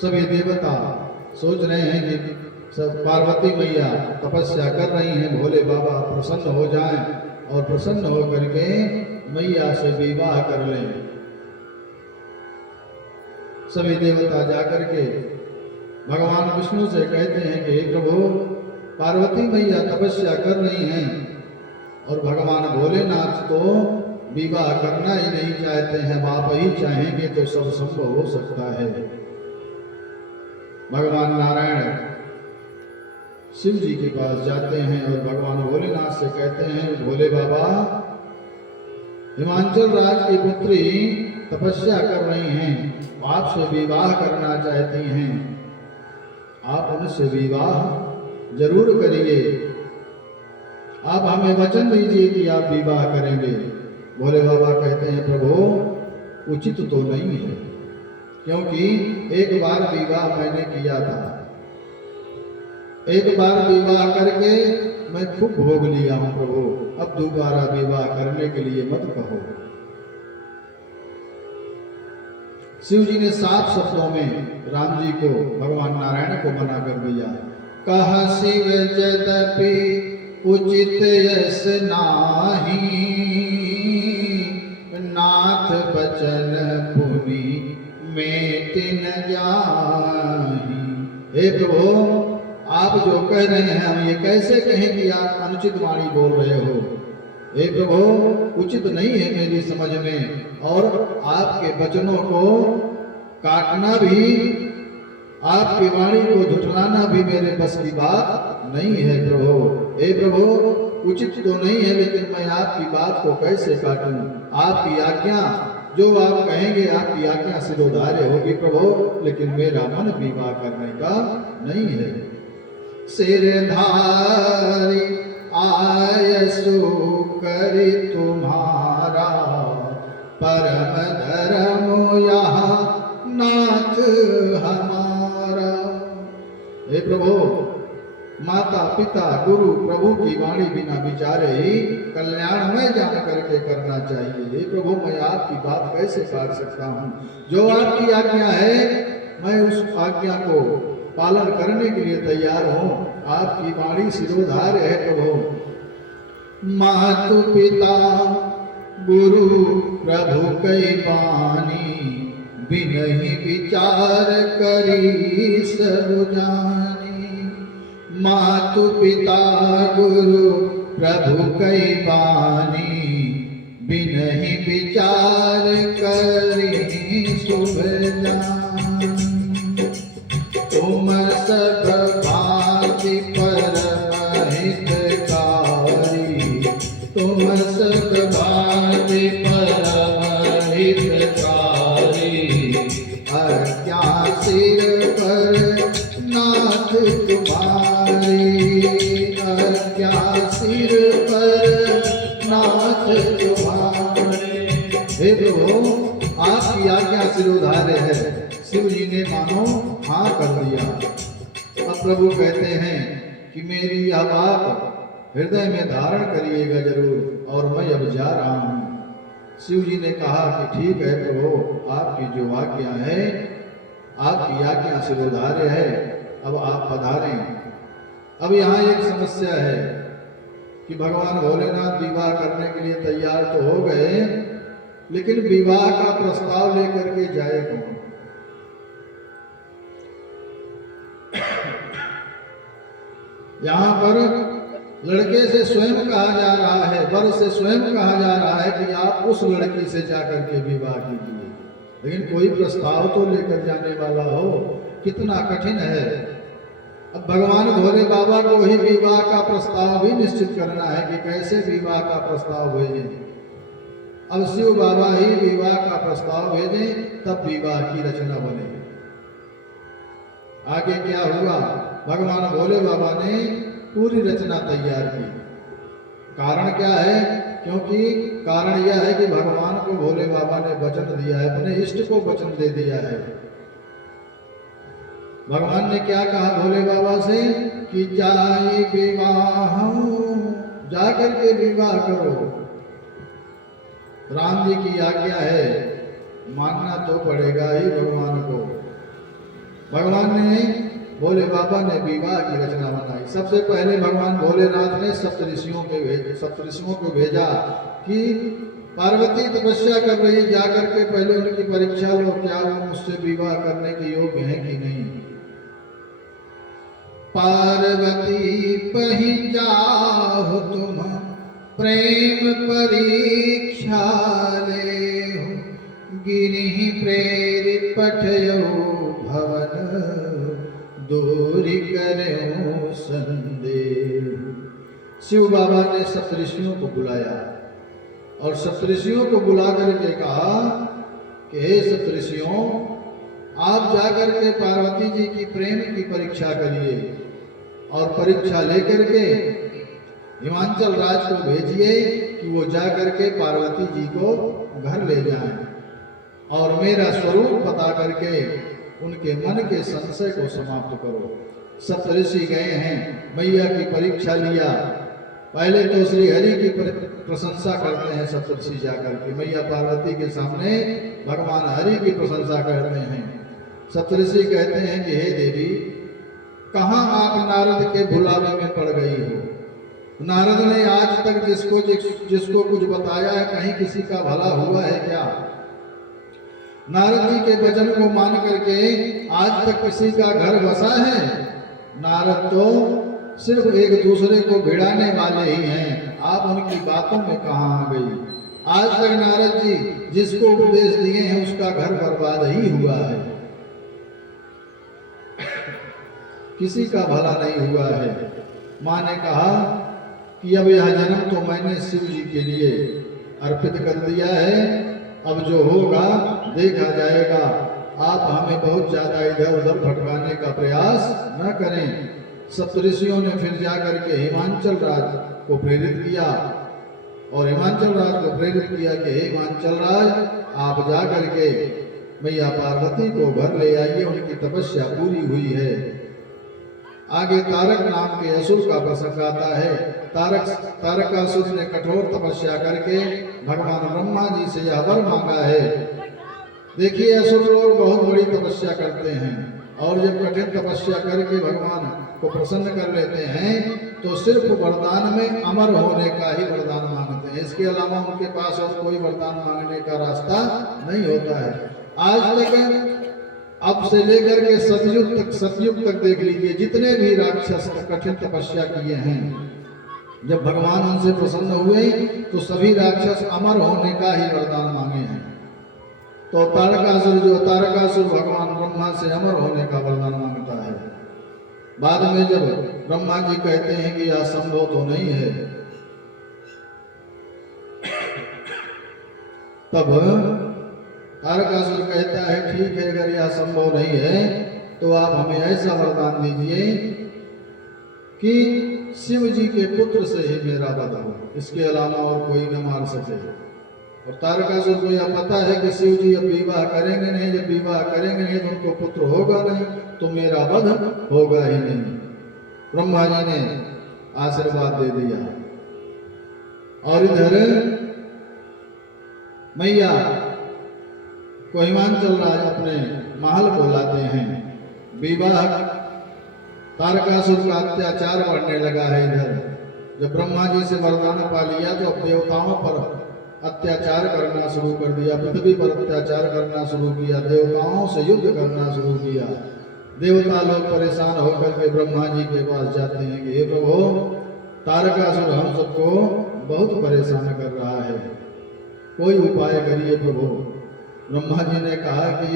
सभी देवता सोच रहे हैं कि सब पार्वती मैया तपस्या कर रही हैं, भोले बाबा प्रसन्न हो जाएं और प्रसन्न होकर के मैया से विवाह कर लें। सभी देवता जाकर के भगवान विष्णु से कहते हैं कि हे प्रभु, पार्वती मैया तपस्या कर रही हैं और भगवान भोलेनाथ तो विवाह करना ही नहीं चाहते हैं। आप ही चाहेंगे तो सब संभव हो सकता है। भगवान नारायण शिव जी के पास जाते हैं और भगवान भोलेनाथ से कहते हैं, भोले बाबा, हिमाचल राज की पुत्री तपस्या कर रही हैं, आपसे विवाह करना चाहती हैं, आप उनसे विवाह जरूर करिए। आप हमें वचन दीजिए कि आप विवाह करेंगे। भोले बाबा कहते हैं, प्रभु उचित तो नहीं है, क्योंकि एक बार विवाह मैंने किया था। एक बार विवाह करके मैं खूब भोग लिया हूँ प्रभु। अब दोबारा विवाह करने के लिए मत कहो। शिव जी ने 7 शब्दों में राम जी को, भगवान नारायण को मना कर दिया। कहा शिव यद्यपि उचित यस नाही, नाथ बचन पुनि में तिन जाही। हे प्रभु, आप जो कह रहे हैं हम ये कैसे कहें कि आप अनुचित वाणी बोल रहे हो। हे प्रभु, उचित नहीं है मेरी समझ में, और आपके वचनों को काटना भी, आपकी वाणी को झुठलाना भी मेरे बस की बात नहीं है प्रभु। हे प्रभु, उचित तो नहीं है, लेकिन मैं आपकी बात को कैसे काटूं। आपकी आज्ञा, जो आप कहेंगे आपकी आज्ञा सिरोधार्य होगी प्रभु, लेकिन मेरा मन विवाह करने का नहीं है। सिरधारी आयसु करि तुम्हारा, परम धर्म यहाँ नाथ हमारा। हे प्रभु, माता पिता गुरु प्रभु की वाणी बिना विचारे ही कल्याण में जान करके करना चाहिए। हे प्रभु, मैं आपकी बात कैसे काट सकता हूँ। जो आपकी आज्ञा है मैं उस आज्ञा को पालन करने के लिए तैयार हूँ। आपकी वाणी सिरोधार्य है प्रभु। मातु पिता गुरु प्रभु कई वाणी, बिनहि विचार करी सब जानी। मातु पिता गुरु प्रभु कई वाणी, बिनहि विचार करी शुभ जानी। तुम सब भांति परम हितकारी, तुम सब भांति परम हितकारी। आज्ञा सिर पर नाथ तुम्हारी, आज्ञा सिर पर नाथ तुम्हारे। हे प्रभु, आपकी आज्ञा सिरोधार्य है। शिव जी ने मानो हाँ कर दिया। अब प्रभु कहते हैं कि मेरी यह बात हृदय में धारण करिएगा जरूर, और मैं अब जा रहा हूँ। शिव जी ने कहा कि ठीक है प्रभु, आपकी जो आज्ञा है, आपकी आज्ञा सिरोधार्य है, अब आप पधारें। अब यहाँ एक समस्या है कि भगवान भोलेनाथ विवाह करने के लिए तैयार तो हो गए, लेकिन विवाह का प्रस्ताव लेकर के जाए कौन। यहाँ पर लड़के से स्वयं कहा जा रहा है, वर से स्वयं कहा जा रहा है कि आप उस लड़की से जाकर के विवाह कीजिए, लेकिन कोई प्रस्ताव तो लेकर जाने वाला हो। कितना कठिन है। अब भगवान भोले बाबा को ही विवाह का प्रस्ताव भी निश्चित करना है कि कैसे विवाह का प्रस्ताव भेजें। अब शिव बाबा ही विवाह का प्रस्ताव भेजें, तब विवाह की रचना बने। आगे क्या हुआ, भगवान भोले बाबा ने पूरी रचना तैयार की। कारण क्या है, क्योंकि कारण यह है कि भगवान को भोले बाबा ने वचन दिया है, अपने इष्ट को वचन दे दिया है। भगवान ने क्या कहा भोले बाबा से कि जाई विवाह, जाकर के विवाह करो। राम जी की आज्ञा है, मानना तो पड़ेगा ही भगवान को। भगवान ने, भोले बाबा ने विवाह की रचना बनाई। सबसे पहले भगवान भोलेनाथ ने सप्तऋषियों को भेजा कि पार्वती तपस्या कर रही, जाकर के पहले उनकी परीक्षा लो, क्या वो मुझसे विवाह करने के योग्य है कि नहीं। पार्वती पही जाओ तुम प्रेम परीक्षा ले, गिरि प्रेरित पठयो भवन, दूरी करो संदेह। शिव बाबा ने सप्तऋषियों को बुलाया और सप्तऋषियों को बुला करके कहा कि हे सप्तऋषियों, आप जाकर के पार्वती जी की प्रेम की परीक्षा करिए और परीक्षा लेकर के हिमांचल राज को भेजिए कि वो जाकर के पार्वती जी को घर ले जाएं और मेरा स्वरूप बता करके उनके मन के संशय को समाप्त करो। सप्तऋषि गए हैं, मैया की परीक्षा लिया, पहले तो श्री हरि की प्रशंसा करते हैं सप्तऋषि जाकर के, मैया पार्वती के सामने भगवान हरि की प्रशंसा करते हैं। सप्तऋषि कहते हैं कि हे देवी, कहाँ आप नारद के भुलावे में पड़ गई हो? नारद ने आज तक जिसको कुछ बताया है, कहीं किसी का भला हुआ है क्या? नारद जी के वचन को मान करके आज तक किसी का घर बसा है? नारद तो सिर्फ एक दूसरे को भिड़ाने वाले ही हैं, आप उनकी बातों में कहाँ आ गई? आज तक नारद जी जिसको उपदेश दिए हैं उसका घर बर्बाद ही हुआ है, किसी का भला नहीं हुआ है। माँ ने कहा कि अब यह जन्म तो मैंने शिव जी के लिए अर्पित कर दिया है, अब जो होगा देखा जाएगा। आप हमें बहुत ज्यादा इधर उधर भटकाने का प्रयास न करें। सप्तऋषियों ने फिर जाकर के हिमांचल राज को प्रेरित किया और हिमांचल राज को प्रेरित किया कि हे हिमांचल राज, आप जाकर के मैया पार्वती को घर ले आइए, उनकी तपस्या पूरी हुई है। आगे तारक नाम के असुर का प्रसंग आता है। तारकासुर ने कठोर तपस्या करके भगवान ब्रह्मा जी से यह वर मांगा है। देखिए, असुर लोग बहुत बड़ी तपस्या करते हैं और जब कठिन तपस्या करके भगवान को प्रसन्न कर लेते हैं तो सिर्फ वरदान में अमर होने का ही वरदान मांगते हैं, इसके अलावा उनके पास और कोई वरदान मांगने का रास्ता नहीं होता है। आज तक अब से लेकर के सतयुग तक देख लीजिए, जितने भी राक्षस कठिन तपस्या किए हैं, जब भगवान उनसे प्रसन्न हुए तो सभी राक्षस अमर होने का ही वरदान मांगे हैं। तो तारकासुर भगवान ब्रह्मा से अमर होने का वरदान मांगता है। बाद में जब ब्रह्मा जी कहते हैं कि यह संभव तो नहीं है, तब तारकासुर कहता है ठीक है, अगर यह संभव नहीं है तो आप हमें ऐसा वरदान दीजिए कि शिव जी के पुत्र से ही मेरा वध हो, इसके अलावा और कोई न मार सके। और तारकासुर को यह पता है कि शिव जी अब विवाह करेंगे नहीं, जब विवाह करेंगे नहीं तो उनको पुत्र होगा नहीं, तो मेरा वध होगा ही नहीं। ब्रह्मा जी ने आशीर्वाद दे दिया और इधर मैया को हिमांचल राज अपने महल को लाते हैं। विवाह तारकासुर का अत्याचार बढ़ने लगा है। इधर जब ब्रह्मा जी से वरदान पा लिया तो अब देवताओं पर अत्याचार करना शुरू कर दिया, पृथ्वी पर अत्याचार करना शुरू किया, देवताओं से युद्ध करना शुरू किया। देवता लोग परेशान होकर के ब्रह्मा जी के पास जाते हैं कि हे प्रभु, तारकासुर हम सबको बहुत परेशान कर रहा है, कोई उपाय करिए प्रभु। ब्रह्मा जी ने कहा कि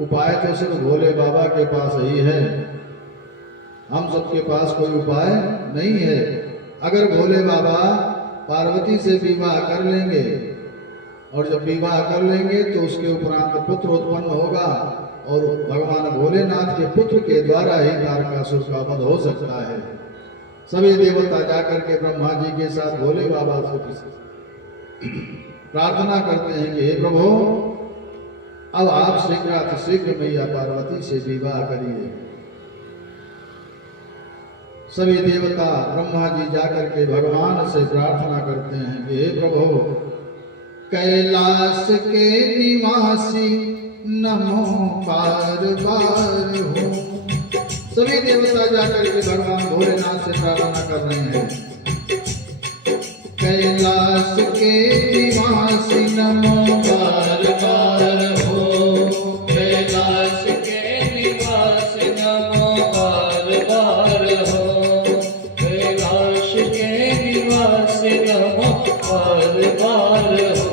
उपाय तो सिर्फ भोले बाबा के पास ही है, हम सबके पास कोई उपाय नहीं है। अगर भोले बाबा पार्वती से विवाह कर लेंगे और जब विवाह कर लेंगे तो उसके उपरांत पुत्र उत्पन्न होगा और भगवान भोलेनाथ के पुत्र के द्वारा ही तारकासुर का वध हो सकता है। सभी देवता जाकर के ब्रह्मा जी के साथ भोले बाबा से प्रार्थना करते हैं कि हे प्रभु, अब आप शीघ्र मैया पार्वती से विवाह करिए। सभी देवता ब्रह्मा जी जाकर के भगवान से प्रार्थना करते हैं कि हे प्रभु, कैलाश के निवासी नमो बार बार हो। सभी देवता जाकर के भगवान भोलेनाथ से प्रार्थना कर रहे हैं, कैलाश के निवासी नमो बार बार हो, कैलाश के निवासी नमो बार बार हो, कैलाश के निवासी नमो बार बार हो।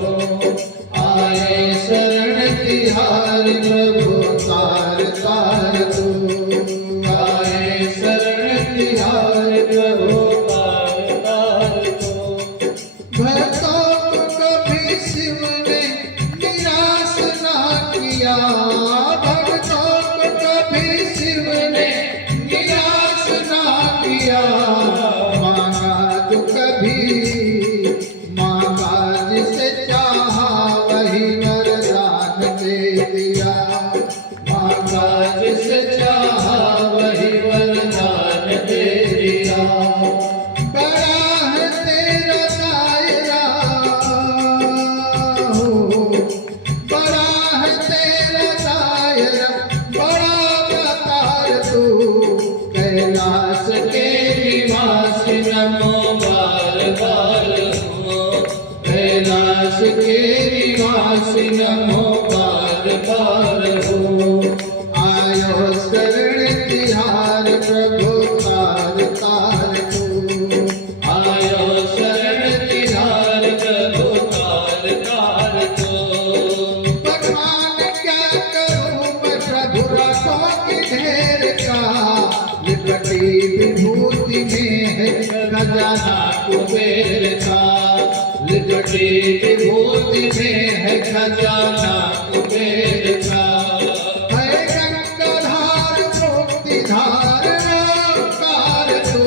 आए शरण तिहारी प्रभु तार तार तू, आए शरण तिहारी प्रभु तार तार तू। भक्तों को कभी शिव ने निराश ना किया, भक्तों को कभी शिव ने निराश ना किया। मांगा जो कभी, मांगा जिसे चाहा वही वरदान दे दिया, मांगा जिसे चाहा वही वरदान दे दिया। बड़ा है रसों की ढेर का, लिपटी विभूति में है खजाना कुबेर का, लिपटी विभूति में है खजाना कुबेर का। है गंगाधार मुक्तिधार ओंकार तू,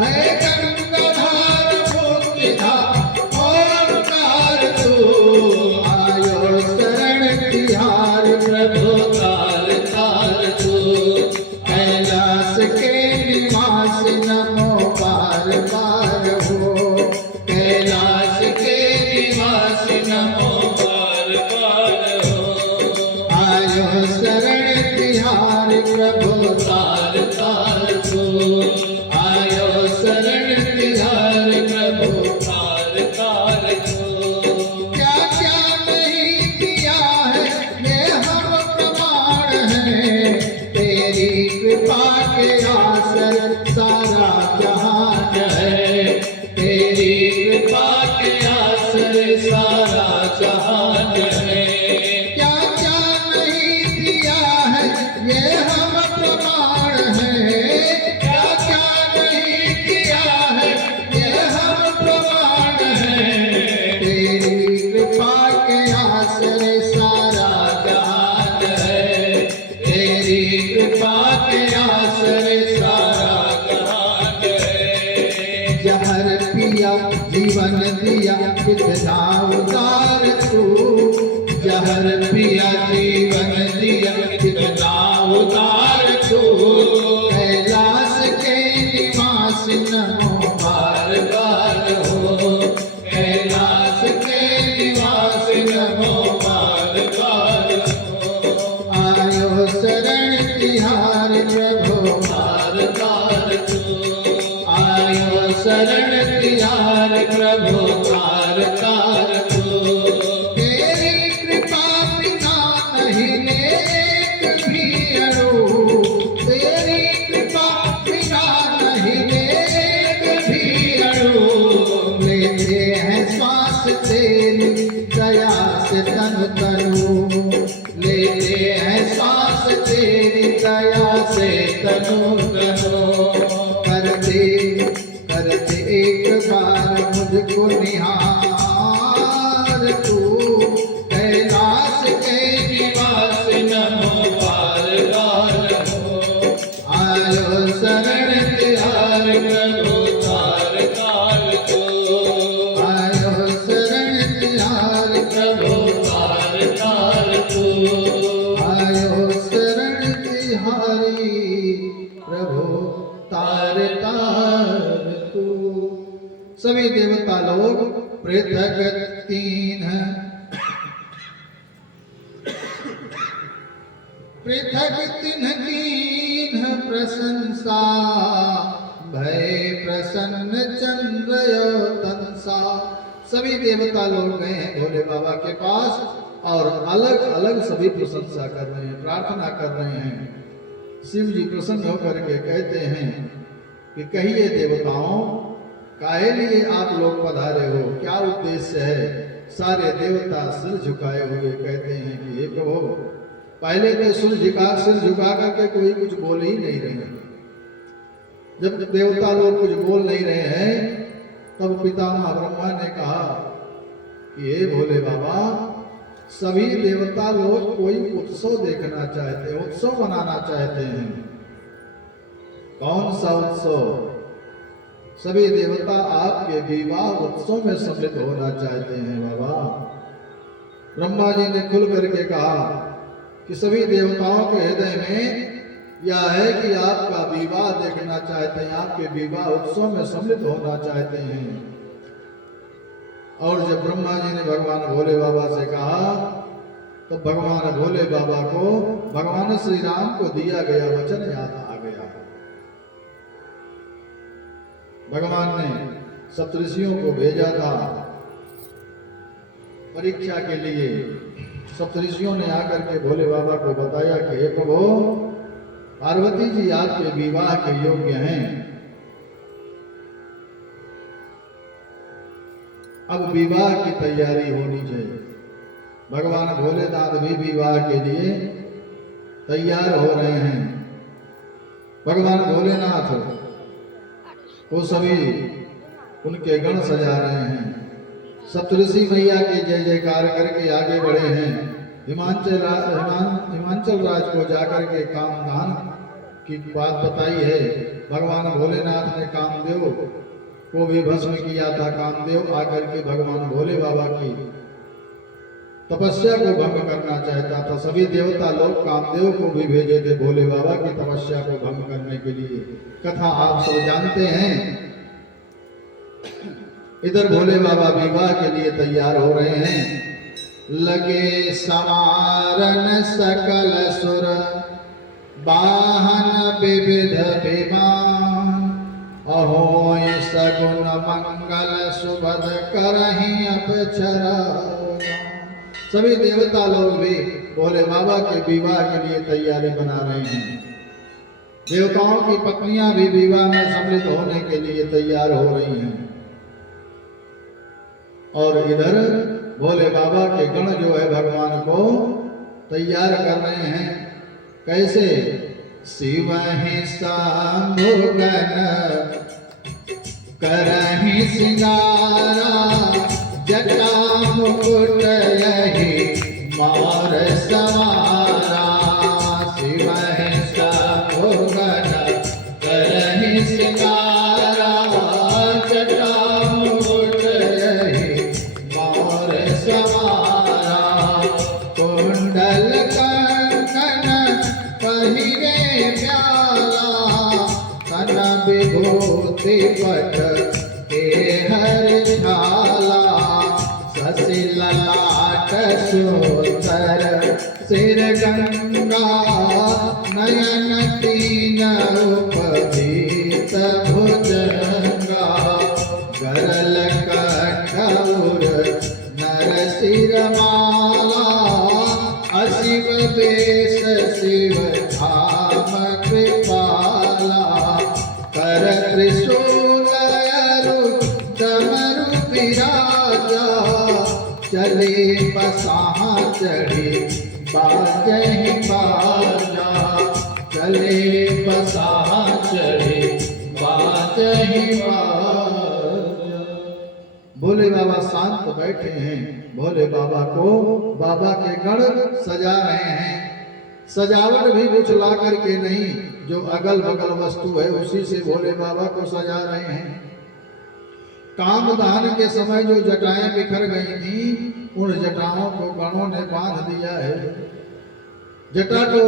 है गंगाधार मुक्तिधार ओंकार तू। आयो शरण तिहार प्रभु तार तार तू, कैलाश के निवास नमो पार पार हो, कैलाश के निवासी नमो पार पार हो। आयो शरण तिहार प्रभु तार तार तू, आयो शरण तिहार प्रभु तार तार तू। क्या क्या नहीं किया है ये हम प्रमाण है, तेरी कृपा के आसर सारा जहान है, तेरी कृपा के आसरे सारा जहान है। क्या क्या नहीं दिया है ये हम प्रमाण है, क्या क्या नहीं किया है ये हम प्रमाण है, तेरी कृपा के आसरे सारा जहान है, तेरी कृपा के आसरे सारा जहान है। जहर पिया जीवन दिया कितना उदार तू, जहर पिया जीवन दिया कितना उदार तू, कैलाश के निवास नमो बार बार हो, कैलाश के निवास नमो बार बार हो। आयो शरण तिहार प्रभु तार तार तू, आयो शरण तिहार प्रभु तार तार तू। तेरी कृपा बिना नहीं लेख भी अड़ू, तेरी कृपा बिना नहीं लेख भी अड़ू, लेते हैं श्वास तेरी दया से तन तनु, लेते हैं सांस तेरी दया से तनु तनु। करते करते एक बार मुझको निहार तू, कैलाश के निवास नमो बार बार हो, आयो शरण तिहार प्रभु तार तार तू, आयो शरण तिहार प्रभु तार तार तू। आयो शरण तिहारी प्रभु तार तार तू। सभी देवता लोग पृथक तीन पृथक तिन्ह कीन्ह प्रशंसा, भय प्रसन्न चंद्रयो तंसा। सभी देवता लोग गए हैं भोले बाबा के पास और अलग अलग सभी प्रशंसा कर रहे हैं, प्रार्थना कर रहे हैं। शिव जी प्रसन्न होकर के कहते हैं कि कहिए देवताओं, काहे लिए आप लोग पधारे हो, क्या उद्देश्य है। सारे देवता सिर झुकाए हुए कहते हैं कि हे प्रभु, पहले तो सिर झुका करके कोई कुछ बोल ही नहीं रहे हैं। जब देवता लोग कुछ बोल नहीं रहे हैं तब पितामह ब्रह्मा ने कहा कि हे भोले बाबा, सभी देवता लोग कोई उत्सव देखना चाहते हैं, उत्सव मनाना चाहते हैं। कौन सा उत्सव? सभी देवता आपके विवाह उत्सव में सम्मिलित होना चाहते हैं बाबा। ब्रह्मा जी ने खुल करके कहा कि सभी देवताओं के हृदय में यह है कि आपका विवाह देखना चाहते हैं, आपके विवाह उत्सव में सम्मिलित होना चाहते हैं। और जब ब्रह्मा जी ने भगवान भोले बाबा से कहा तो भगवान भोले बाबा को भगवान श्री राम को दिया गया वचन याद आ गया। भगवान ने सप्तऋषियों को भेजा था परीक्षा के लिए। सप्तऋषियों ने आकर के भोले बाबा को बताया कि हे प्रभु, पार्वती जी आपके विवाह के योग्य हैं, अब विवाह की तैयारी होनी चाहिए। भगवान भोलेनाथ भी विवाह के लिए तैयार हो रहे हैं। भगवान भोलेनाथ वो सभी उनके गण सजा रहे हैं। सप्तऋषि मैया की जय जयकार करके आगे बढ़े हैं। हिमाचल राज को जाकर के कामधान की बात बताई है। भगवान भोलेनाथ ने कामदेव को भी भस्म किया था। कामदेव आकर के भगवान भोले बाबा की तपस्या को भंग करना चाहता था। सभी देवता लोग कामदेव को भी भेजे थे भोले बाबा की तपस्या को भंग करने के लिए। कथा आप सब जानते हैं। इधर भोले बाबा विवाह के लिए तैयार हो रहे हैं। लगे समारन सकल सुर वाहन विविध विमान, अहो सगुन मंगल सुभद करहि अपचरा। सभी देवता लोग भी भोले बाबा के विवाह के लिए तैयारी बना रहे हैं। देवताओं की पत्नियां भी विवाह में सम्मिलित होने के लिए तैयार हो रही हैं। और इधर भोले बाबा के गण जो है भगवान को तैयार कर रहे हैं। कैसे? शिव ही शंभुगन करहि सिंगारा, जटा मुकुट यही मार सवारा। शिव ही शंभुगन करहि सिंगारा, जटा मुकुट यही मार सवारा। कुंडल कंकण पहिरे प्याला, तन विभूति पट के हर झाला। शशि ललाट सुंदर सिर गंगा, नयन तीन उपधीत भुजंगा। गरल कठौर नर सिर माला, अशिव बेश शिव धाम कृपाला। कर त्रिशूल डमरू विराजा, चले बसाह चढ़ी बाजहि बाजा। चले बसाह चढ़ी बाजहि बाजा। भोले बाबा शांत बैठे हैं। भोले बाबा को बाबा के गण सजा रहे हैं। सजावट भी कुछ ला करके नहीं, जो अगल बगल वस्तु है उसी से भोले बाबा को सजा रहे हैं। कामदान के समय जो जटाएं बिखर गई थी, उन जटाओं को गणों ने बांध दिया है। जटा को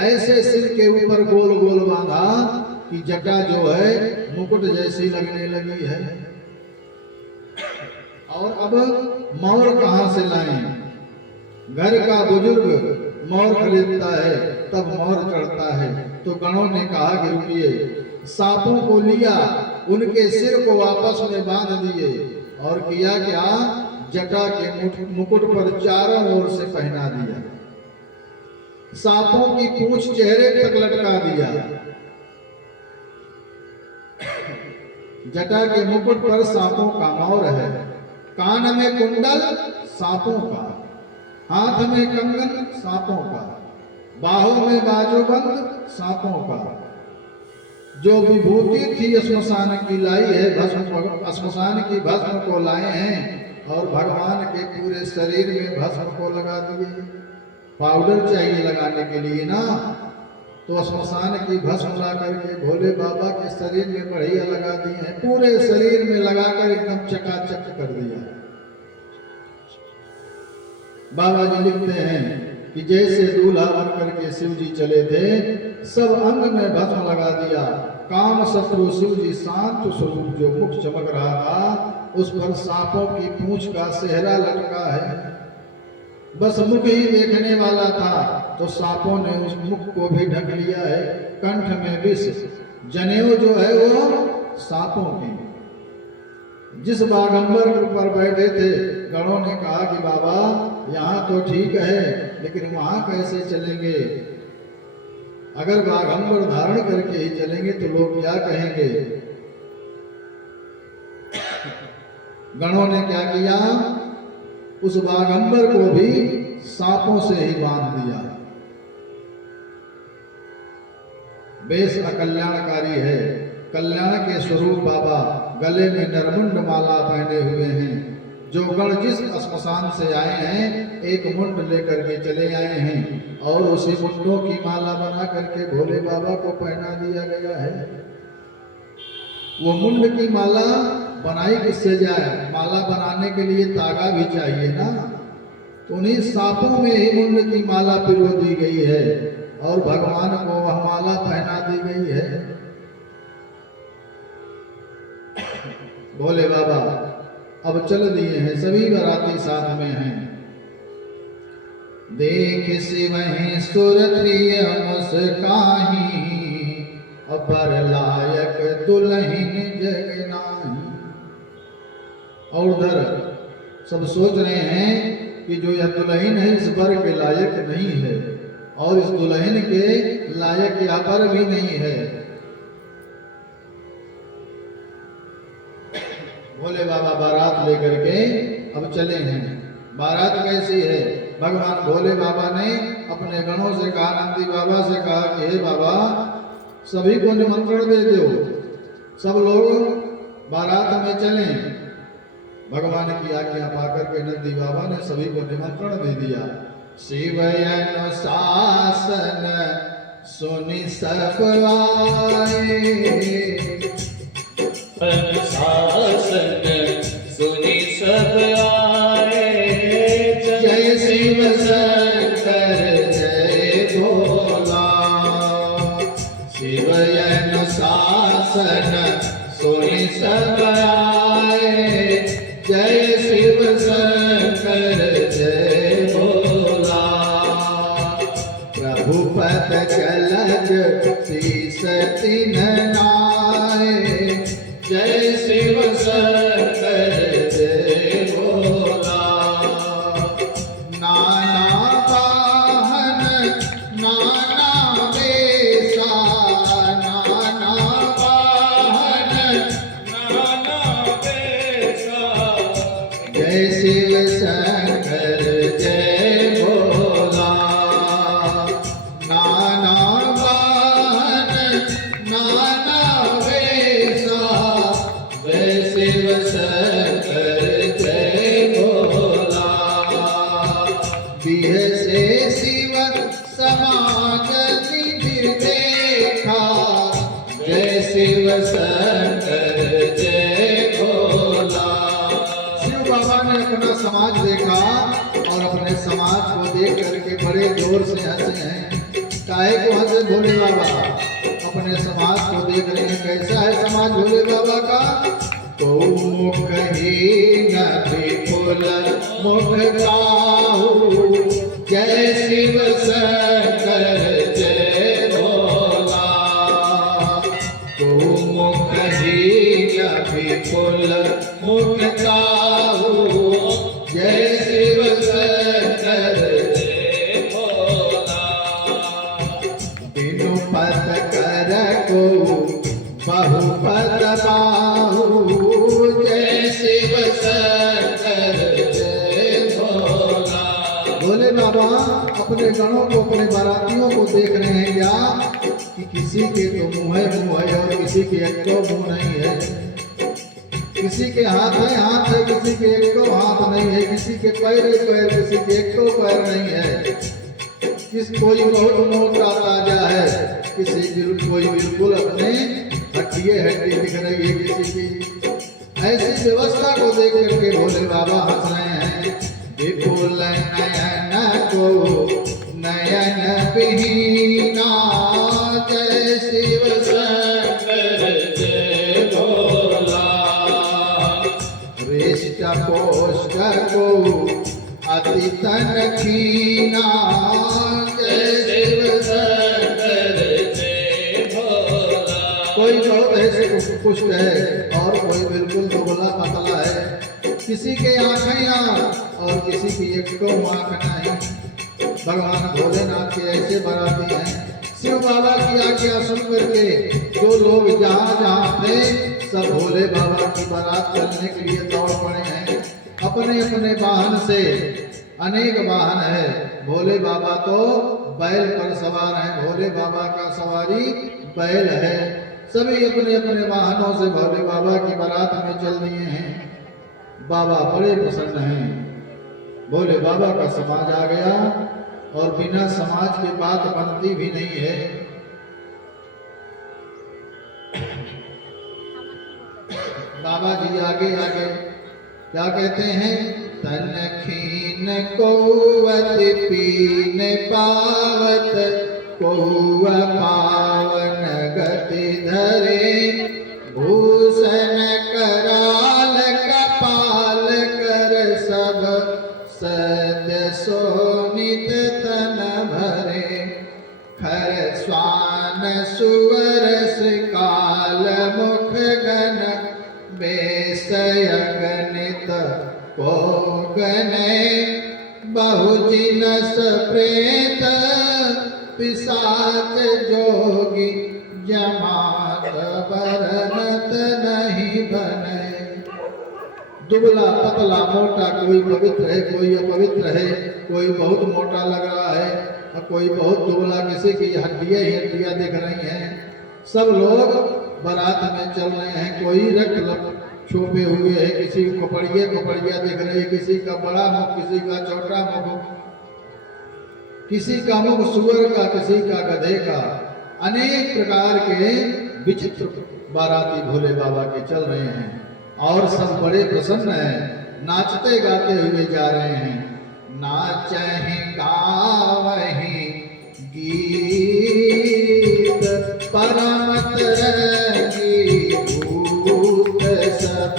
ऐसे सिर के ऊपर गोल गोल बांधा कि जटा जो है मुकुट जैसी लगने लगी है। और अब मोर कहां से लाएं? घर का बुजुर्ग मोर खरीदता है तब मोर चढ़ता है। तो गणों ने कहा कि रुकिए, सांपों को लिया, उनके सिर को आपस में बांध दिए और किया क्या? जटा के मुकुट पर चारों ओर से पहना दिया। सांपों की पूंछ चेहरे तक लटका दिया। जटा के मुकुट पर सांपों का मोर है। कान में कुंडल सांपों का, हाथ में कंगन सांपों का, बाहों में बाजूबंद सांपों का। जो विभूति थी श्मशान की लाई है, भस्म श्मशान की भस्म को लाए हैं और भगवान के पूरे शरीर में भस्म को लगा दिए। पाउडर चाहिए लगाने के लिए ना, तो श्मशान की भस्म ला करके भोले बाबा के शरीर में बढ़िया लगा दिए हैं। पूरे शरीर में लगाकर एकदम चकाचक कर दिया। बाबा जी लिखते हैं कि जैसे दूल्हा बन करके शिव जी चले थे, सब अंग में भस्म लगा दिया। काम शत्रु शिव जी शांत स्वरूप जो मुख चमक रहा था, उस पर सांपों की पूंछ का सेहरा लटका है। बस मुख ही देखने वाला था तो सांपों ने उस मुख को भी ढक लिया है। कंठ में विष, जनेऊ जो है वो सांपों की। जिस बागंबर पर बैठे थे, गणों ने कहा कि बाबा यहाँ तो ठीक है, लेकिन वहां कैसे चलेंगे? अगर बागंबर धारण करके ही चलेंगे तो लोग क्या कहेंगे? गणों ने क्या किया? उस बागंबर को भी सांपों से ही बांध दिया। बेस अकल्याणकारी है। कल्याण के स्वरूप बाबा गले में नरमुंड माला पहने हुए हैं। जो गण जिस श्मशान से आए हैं एक मुंड लेकर के चले आए हैं और उसी मुंडों की माला बना करके भोले बाबा को पहना दिया गया है। वो मुंड की माला बनाई किससे जाए? माला बनाने के लिए तागा भी चाहिए ना, तो उन्हीं सांपों में ही मुंड की माला पिरो दी गई है और भगवान को वह माला पहना दी गई है। भोले बाबा अब चल दिए हैं, सभी बाराती साथ में हैं। देख शिवहि सुरप्रिय मुस्काही, अपर लायक दुल्हन जग नाही। और उधर सब सोच रहे हैं कि जो यह दुल्हन है इस वर के लायक नहीं है और इस दुल्हन के लायक यह वर भी नहीं है। भोले बाबा बारात लेकर के अब चले हैं। बारात कैसी है? भगवान भोले बाबा ने अपने गणों से कहा, नंदी बाबा से कहा कि हे बाबा सभी को निमंत्रण दे दो, सब लोग बारात में चलें। भगवान की आज्ञा पाकर के नंदी बाबा ने सभी को निमंत्रण दे दिया। शिवयन शासन सुनि सब आए, शासन सुनि सब आए। जय शिव शंकर जय भोला। शिवयन शासन सुनि सब आए, जय शिव शंकर जय भोला। प्रभु पद चलग शीस तिन नाय, जय शिव शंकर जय भोला। नाना वाहन नाना वेशा, नाना वाहन नाना वेशा, जय शिव शंकर जय भोला। नाना वाहन नाना वेशा, जय शिव शंकर जय भोला। बिह से शिव समाज निधि देखा, जय शिव शंकर जय भोला। शिव बाबा ने अपना समाज देखा और अपने समाज को देख करके बड़े जोर से हंसे हैं। काहे को हंसे भोले बाबा? अपने समाज को देख रहे हैं। कैसा है समाज भोले बाबा का? तो मुख ही न विपुल मुख काहू, जय शिव शंकर जय भोला। तो मुख ही न विपुल मुख काहू, जय शिव शंकर जय भोला। बिनु पद कर को बहुपद बाहु, जय शिव शंकर जय भोला। भोले बाबा अपने गणों को, अपने बारातियों को देख रहे हैं क्या कि किसी के तो मुंह है और किसी के एक तो मुंह नहीं है, किसी के हाथ है किसी के एक तो हाथ नहीं है, किसी के पैर किसी के एक तो पैर नहीं है। कोई बहुत मोटा ताजा है, कोई बिल्कुल अपने हड्डी दिख रही है किसी की। ऐसी व्यवस्था को देख करके भोले बाबा हंस रहे हैं। विपुल नयन को नयन विहीना, जय शिव शंकर जय भोला। हृष्ट पोष्ट को अति तन कीना, जय शिव शंकर जय भोला। कोई बहुत ऐसे पुष्ट है और कोई बिल्कुल दुबला पतला है, किसी के आँखें और किसी की एक तो आँख नहीं। भगवान भोलेनाथ के ऐसे बाराती हैं। शिव बाबा की आज्ञा सुन करके जो लोग जहाँ जहाँ थे सब भोले बाबा की बारात करने के लिए दौड़ पड़े हैं। अपने अपने वाहन से, अनेक वाहन है। भोले बाबा तो बैल पर सवार हैं। भोले बाबा का सवारी बैल है, सभी अपने अपने वाहनों से भोले बाबा की बारात में चल दिए हैं। बाबा बड़े प्रसन्न हैं। भोले बाबा का समाज आ गया और बिना समाज के बात बनती भी नहीं है। बाबा जी आगे आगे क्या कहते हैं? तन खीन कौवत पीन पावत, कौआ पावन गति धरे, भूषण कराल कपाल कर सब सत्य सोनित तन भरे, खर स्वान सुवर श्रीकाल मुख गण, बेसय गणित को गणे, बहुजिनस प्रेत पिशाच जोगी, जमात बरनत नहीं बने। दुबला पतला मोटा, कोई पवित्र है कोई अपवित्र है, कोई बहुत मोटा लग रहा है और कोई बहुत दुबला, किसी की हड्डियां ही हड्डियां दिख रही हैं। सब लोग बारात में चल रहे हैं। कोई रख छुपे हुए है, किसी को कपड़िया कपड़िया दिख रही है, किसी का बड़ा मुख, किसी का छोटा मुख, किसी का मुख सुअर का, किसी का गधे का। अनेक प्रकार के विचित्र बाराती भोले बाबा के चल रहे हैं और सब बड़े प्रसन्न हैं, नाचते गाते हुए जा रहे हैं। नाचहि गावहि गीत, परमत रंगी भूत सब,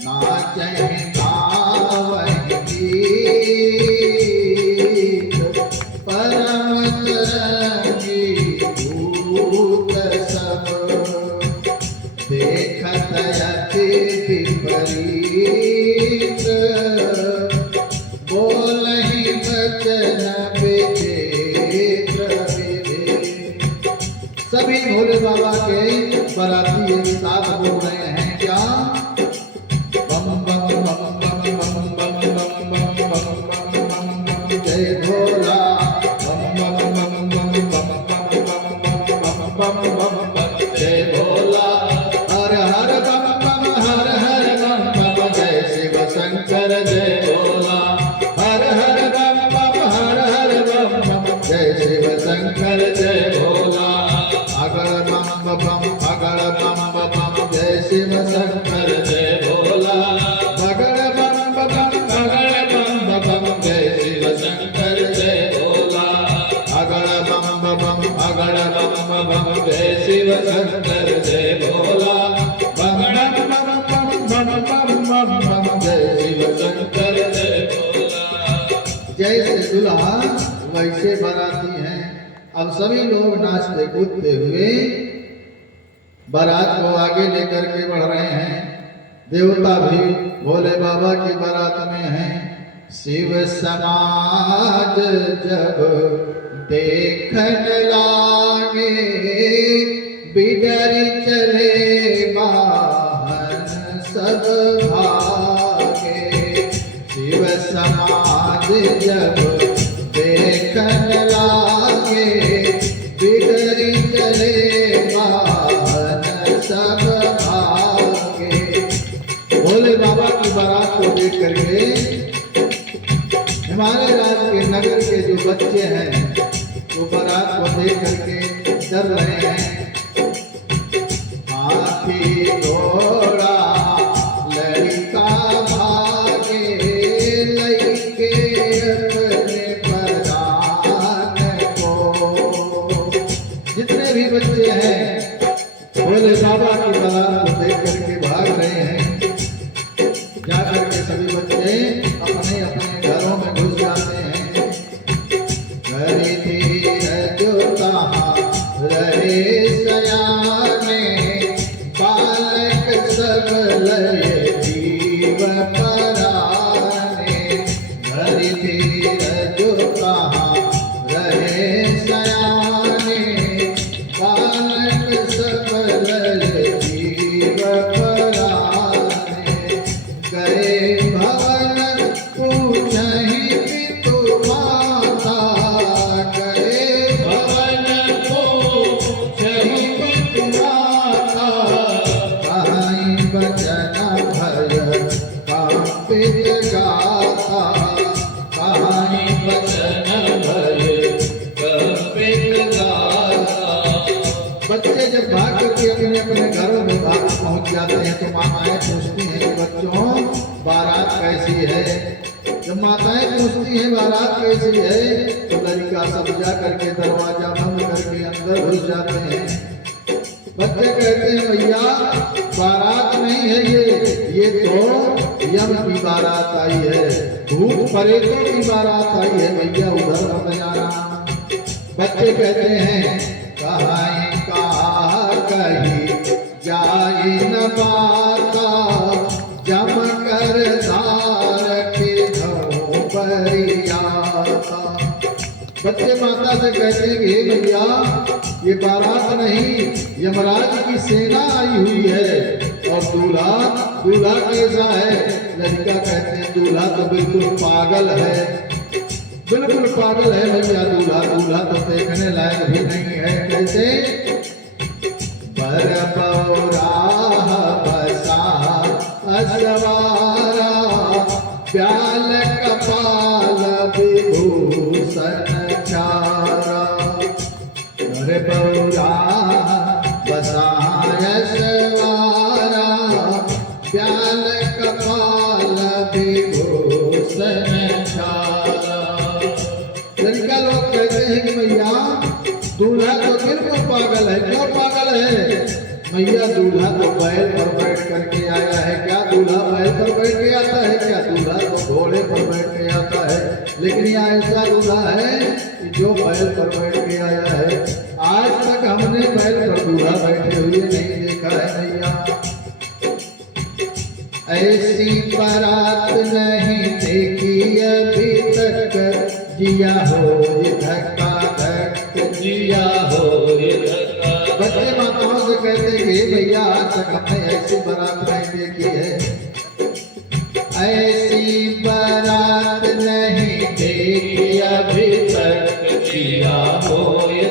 नाचहि गावहि गीत, परमत रंगी भूत सब, देखत अति विपरीत, बोलहि वचन विचित्र विधि। सभी भोले बाबा के बाराती एक साथ बोल रहे हैं क्या? बम बम बम बम बम बम बम बम बम बम बम बम जय भोला, बम बम बम बम बम बम बम बम बम बम बम जय भोला, हर हर बम बम हर हर बम बम जय शिव शंकर जय भोला, हर हर बम बम हर हर बम बम जय शिव शंकर जय भोला, अगड़ बम बम अगड़ बम बम जय शिव शंकर जय भोला, बगड़ बम बम अगड़ बम बम जय शिव शंकर जय भोला, अगड़ बम बम अगड़ बम बम जय शिव शंकर जय भोला, बगड़ बम बम बम बम बम जय शिव शंकर जय भोला। जैसे दुल्हा वैसे बाराती हैं। अब सभी लोग नाचते कूदते हुए बारात को आगे लेकर के बढ़ रहे हैं। देवता भी भोले बाबा की बारात में हैं। शिव समाज जब देखन लागे, बिडरी चले वाहन सब भागे, शिव समाज जब देखन लागे, बिडरी चले वाहन सब भागे। भोले बाबा की बारात को देख करके हिमालय राज्य के नगर के जो बच्चे हैं वो बारात को देख करके डर रहे हैं। हाथी घोड़ा लड़का भागे, लइके अपने परान को। जितने भी बच्चे हैं भोले बाबा की बारात को देख करके भाग रहे हैं। जाकर के सभी बच्चे अपने अपने घरों में घुस जाते हैं। हरि धीरज ताहा रहे सयाने, बालक सब लय जीव पराने। हरि धीरज ताहा रहे सयाने, बालक सब लय जीव बच्चे जब भाग करके अपने अपने घरों में भाग पहुंच जाते हैं तो माताएं पूछती हैं कि बच्चों बारात कैसी है। जब माताएं पूछती हैं बारात कैसी है तो लड़का सब जा करके दरवाजा बंद करके अंदर घुस जाते हैं। बच्चे कहते हैं भैया बारात नहीं है ये तो यम की बारात आई है, भूत प्रेतों की बारात आई है भैया, उधर मत जाना। बच्चे कहते हैं कहीं कहा कही जाए न पाता, जम कर दार के घरों पर आता। बच्चे माता से कहते हैं कि हे भैया ये बारात नहीं यमराज की सेना आई हुई है और दूल्हा कैसा है। लड़का कहते हैं दूल्हा तो बिल्कुल पागल है, बिल्कुल पागल है भैया, दूल्हा तो देखने लायक भी नहीं है। कैसे बरबौरा बसा असवारा, प्याल कपाल विभूषण चारा। बरबौरा बसा असवारा, प्याल कपाल विभूषण चारा। लड़का लोग कहते हैं कि भैया दूल्हा तो बिल्कुल पागल है। क्यों पागल है भैया? दूल्हा तो बैल पर बैठ करके आया है। क्या दूल्हा बैल पर बैठ के आता है? क्या दूल्हा तो घोड़े पर बैठ के आता है। लेकिन यह ऐसा दूल्हा है कि जो बैल पर बैठ के आया है। आज तक हमने बैल पर दूल्हा बैठे हुए नहीं देखा है भैया। ऐसी बारात नहीं देखी अभी तक, जिया हो धक्का धक, जिया हो धक्का। बच्चे माताओं से कहते हैं कि भैया आज तक हमने ऐसी बारात नहीं देखी है। ऐसी बारात नहीं देखी अभी तक, जिया हो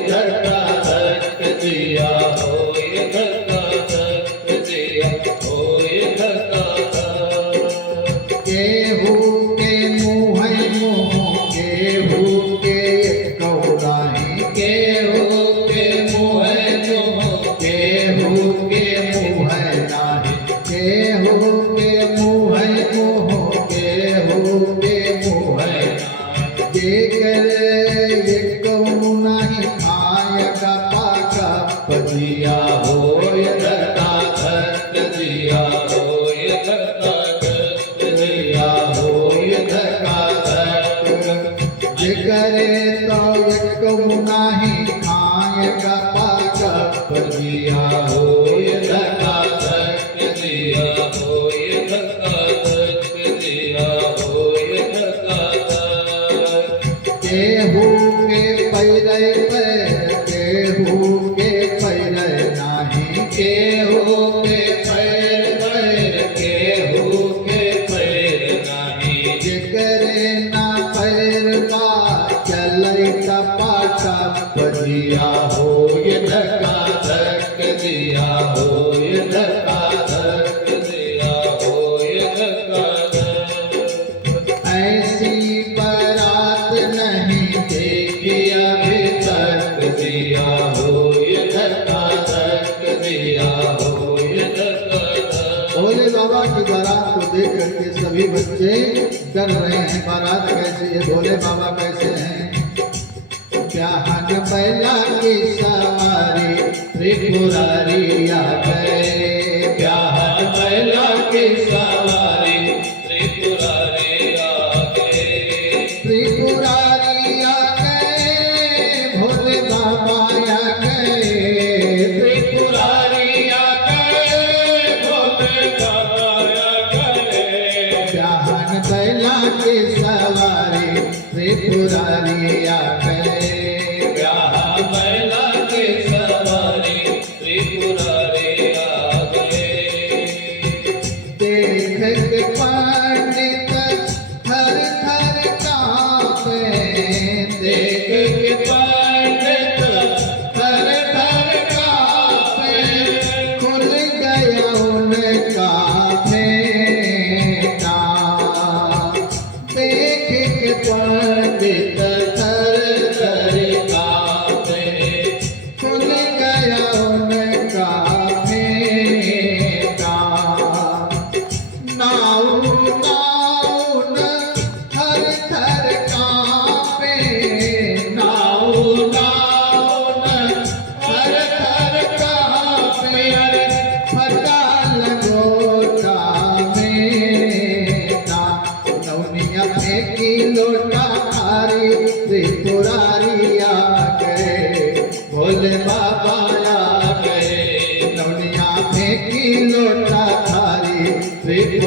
धक्का धक, जिया हो धक्का धक, जिया हो धक्का धक। केहू के मुँह मुँह, केहू के कौराही, केहू के मुँह मुँह, केहू के मुँह नाही, केहू के मुँह मुँह, केहू के मुँह के करे ये कहूँ नहीं खाएगा पाका। जिया हो धक्का धक, जिया हो धक्का धक, जिया हो धक्का धक। जे करे तो ये कहूँ नहीं खाएगा पाका। जिया हो धक्का धक, जिया हो धक्का धक, जिया हो धक्का धक। केहू के पैरे पैर, केहू के पैरे नाही, केहू के पैर पैर, केहू के पैर नाही। जेकरे ना पैर बा चलै टपाटा। जिया हो धक्का धक, जिया हो धक्का धक, जिया हो धक्का धक। ऐसी बारात नहीं देखी अभी तक, जिया हो धक्का धक, जिया हो धक्का धक। भोले बाबा की बारात को देख करके सभी बच्चे डर रहे हैं। बारात कैसी है, भोले बाबा कैसे हैं। प्याहन बैला की सवारी त्रिपुरारी आ गए। प्याहन बैला की सवारी त्रिपुरारी आ गए। त्रिपुरारी आ गए, भोले बाबा आ गए। त्रिपुरारी आ गए, भोले बाबा आ गए। प्याहन बैला की सवारी त्रिपुरारी आ गए। प्याहन बैला की सवारी त्रिपुरारी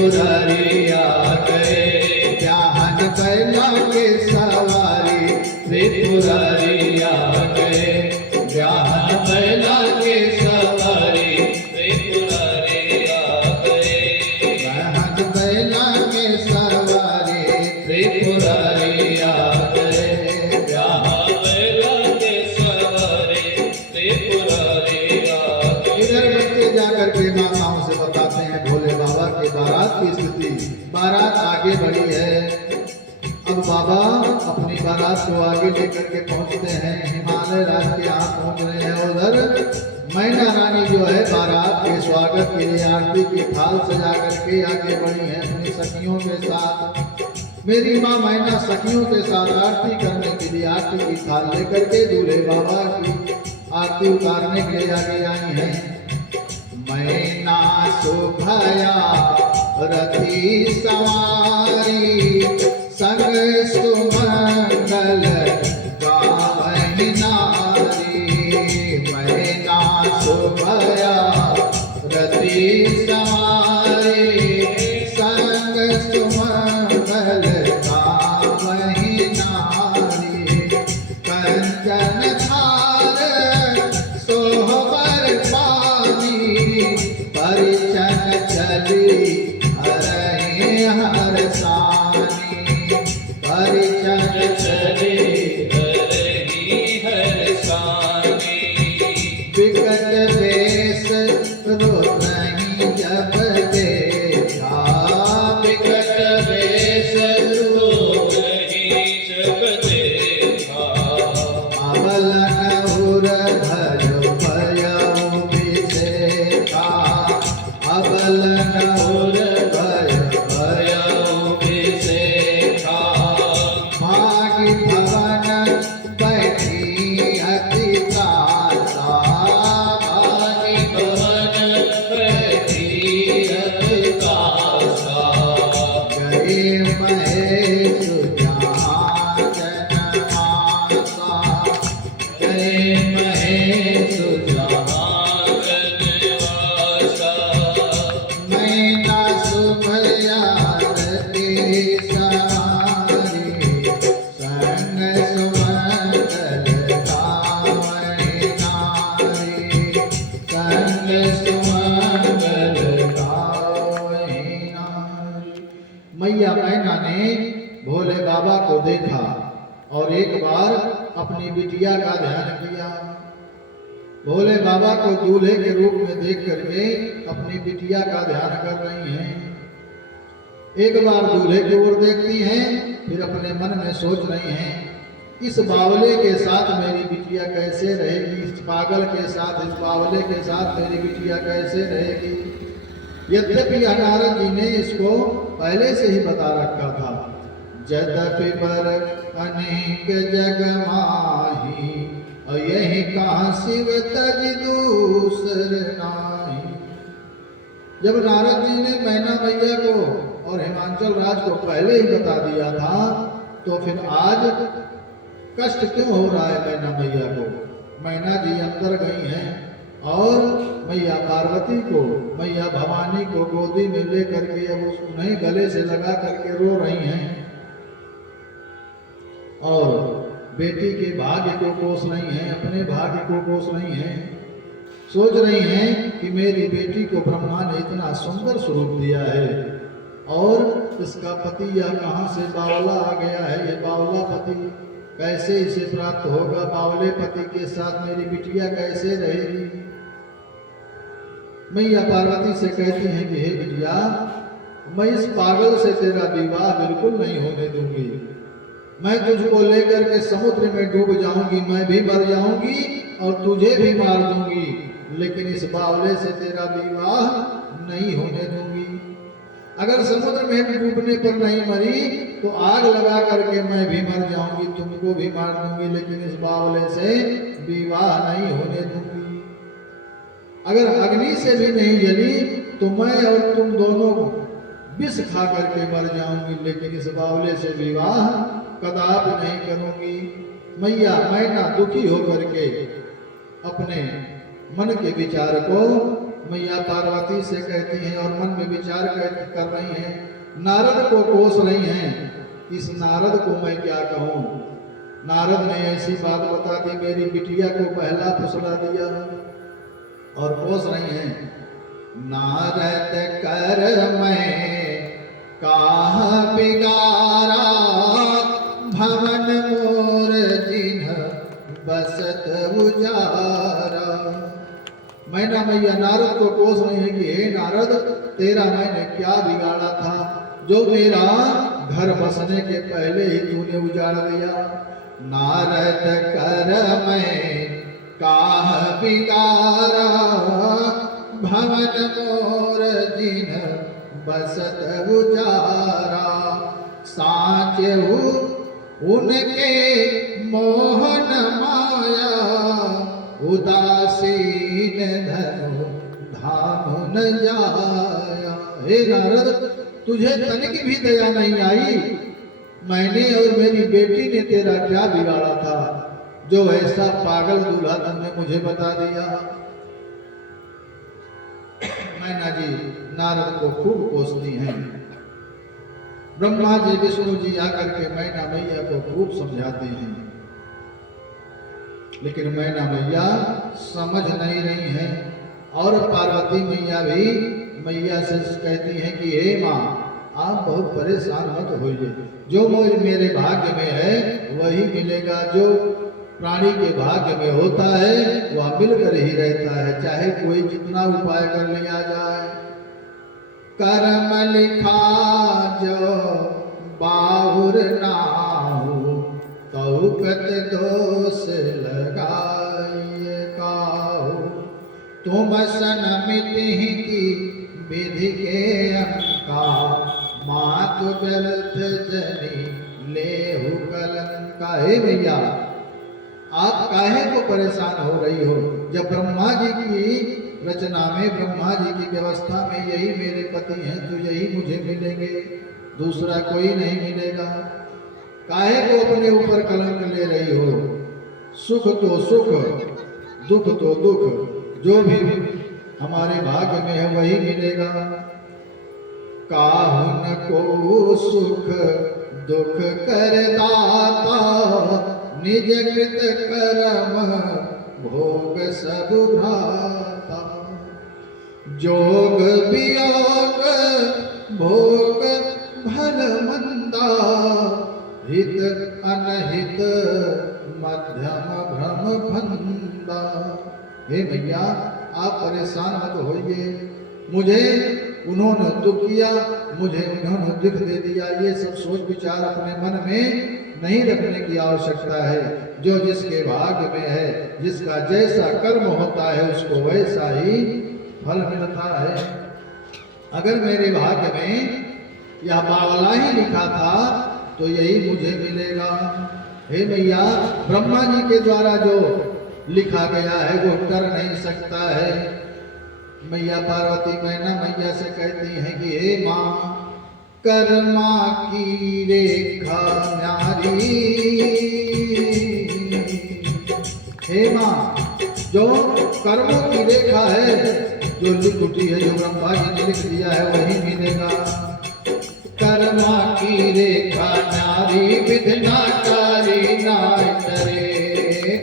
त्रिपुरारी आ गए, ब्याहन बैला के सवारी त्रिपुरारी आ गए, ब्याह बैला के सवारी त्रिपुरारी आ गए, ब्याहन बैला के सवारी त्रिपुरारी आ गए, ब्याह बैला के सवारी त्रिपुरारी आ गए। इधर बच्चे जाकर के माताओं से बताते हैं भोले बाबा के बारात की स्थिति। बारात आगे बढ़ी है। अब बाबा अपनी बारात को आगे लेकर के पहुंचते हैं, हिमालय राज के यहाँ पहुंच रहे हैं। उधर मैना रानी जो है बारात के स्वागत के लिए आरती की थाल सजा करके आगे बढ़ी है अपनी सखियों के साथ। मेरी माँ मैना सखियों के साथ आरती करने के लिए आरती की थाल लेकर के दूल्हे बाबा की आरती उतारने के लिए आगे आई हैं। मैना शोभया रथी सवारी, संग सुमंगल गावहि नारी। मैना शोभया रथी सवारी, संग सुमंगल गावहि नारी। कंचन थाल सोहबर पानी, परिचन चली हरहि हरसानी। परिचन चले हरहि हरसानी, विकट वेश रोतहि जब देखा। विकट वेश रोतहि जब देखा। अबलन उर भजो भयउ विषेखा। अबलन उर भजो भयउ विषेखा। भागी भवन बैठी अति कासा। भागी भवन बैठी अति कासा। गए महेश जहाँ जनमासा। गए महेश जहाँ जनवासा। मैना शुभया रति सवारी, संग सुमंगल गावहि नारी। संग सुमंगल गावहि नारी। मैया मैना ने भोले बाबा को देखा और एक बार अपनी बिटिया का ध्यान किया। भोले बाबा को दूल्हे के रूप में देख करके अपनी बिटिया का ध्यान कर रही हैं। एक बार दूल्हे की ओर देखती हैं, फिर अपने मन में सोच रही हैं, इस बावले के साथ मेरी बिटिया कैसे रहेगी, इस पागल के साथ, इस बावले के साथ मेरी बिटिया कैसे रहेगी। यद्यपि नारद जी ने इसको पहले से ही बता रखा था। जदपि बर अनेक जग माही, यही कहाँ शिव तज दूसर नाही। जब नारद जी ने मैना मैया को और हिमांचल राज को पहले ही बता दिया था, तो फिर आज कष्ट क्यों हो रहा है मैना मैया को। मैना जी अंदर गई हैं और मैया पार्वती को, मैया भवानी को गोदी में ले करके अब उन्हें गले से लगा करके रो रही हैं और बेटी के भाग्य को कोस रही हैं, अपने भाग्य को कोस रही हैं। सोच रही हैं कि मेरी बेटी को ब्रह्मा ने इतना सुंदर स्वरूप दिया है और इसका पति यह कहाँ से बावला आ गया है। ये बावला पति कैसे इसे प्राप्त होगा, बावले पति के साथ मेरी बिटिया कैसे रहेगी। मैया पार्वती से कहती हैं कि हे बिटिया, मैं इस पागल से तेरा विवाह बिल्कुल नहीं होने दूंगी। मैं तुझको लेकर के समुद्र में डूब जाऊंगी, मैं भी मर जाऊंगी और तुझे भी मार दूंगी, लेकिन इस बावले से तेरा विवाह नहीं होने दूंगी। अगर समुद्र में डूबने पर नहीं मरी तो आग लगा करके मैं भी मर जाऊंगी, तुमको भी मार दूंगी, लेकिन इस बावले से विवाह नहीं होने दूंगी। अगर अग्नि से भी नहीं जली तो मैं और तुम दोनों विष खा करके मर जाऊंगी, लेकिन इस बावले से विवाह कदापि नहीं करूंगी। मैया मैना दुखी होकर के अपने मन के विचार को मैया पार्वती से कहती हैं और मन में विचार कर रही हैं, नारद को कोस रही हैं, इस नारद को मैं क्या कहूँ। नारद ने ऐसी बात बता दी, मेरी बिटिया को पहला फुसला दिया और कोस रही हैं। नारद कर मैं काह बिगारा, भवन मोर जिन्ह बसत उजारा। मैना मैया नारद को कोस रही है कि हे नारद, तेरा मैंने क्या बिगाड़ा था जो मेरा घर बसने के पहले ही तूने उजाड़ दिया। नारद कर मैं काह बिगारा, भवन मोर जिन्ह बसत उजारा। साँच उनके मोहन माया, उदासीन धनु धाम न जाया। हे नारद, तुझे तनिक भी दया नहीं आई। मैंने और मेरी बेटी ने तेरा क्या बिगाड़ा था जो ऐसा पागल दूल्हा तुमने मुझे बता दिया। मैना जी नारद को खूब कोसती हैं। ब्रह्मा जी विष्णु जी आकर के मैना मैया को खूब समझाते हैं, लेकिन मैना मैया समझ नहीं रही हैं। और पार्वती मैया भी मैया से कहती हैं कि हे माँ, आप बहुत परेशान मत होइए, जो मेरे भाग्य में है वही मिलेगा। जो प्राणी के भाग्य में होता है वह मिलकर ही रहता है, चाहे कोई जितना उपाय कर लिया जाए। कर्म लिखा जो बाहुर नाहु, तौकत दोष लगाइए काहू। तुम सनमित ही की विधि के अंका, मातु व्यर्थ जनी लेहु कलंका। हे भैया, आप काहे को परेशान हो रही हो, जब ब्रह्मा जी की रचना में, ब्रह्मा जी की व्यवस्था में यही मेरे पति हैं तो यही मुझे मिलेंगे, दूसरा कोई नहीं मिलेगा। काहे को अपने ऊपर कलंक ले रही हो। सुख तो सुख, दुख तो दुख, जो भी हमारे भाग्य में है वही मिलेगा। काहुन को सुख दुख कर दाता, निज कृत कर्म भोग सब भ्राता। जोग वियोग भोग भल मंदा, हित अनहित मध्यम भ्रम फंदा। हे भैया, आप परेशान मत होइए। मुझे उन्होंने दुख किया, मुझे उन्होंने दुख दे दिया, ये सब सोच विचार अपने मन में नहीं रखने की आवश्यकता है। जो जिसके भाग्य में है, जिसका जैसा कर्म होता है उसको वैसा ही फल मिलता है। अगर मेरे भाग्य में यह बावला ही लिखा था तो यही मुझे मिलेगा। हे मैया, ब्रह्मा जी के द्वारा जो लिखा गया है वो कर नहीं सकता है। मैया पार्वती मैना मैया से कहती हैं कि हे माँ, कर्मा की रेखा न्यारी। हे माँ, जो कर्मों की रेखा है, जो लिख उठी है, जो ब्रह्मा जी ने लिख दिया है वही मिलेगा। कर्मा की रेखा न्यारी, विघ्नाकारी नाय करे।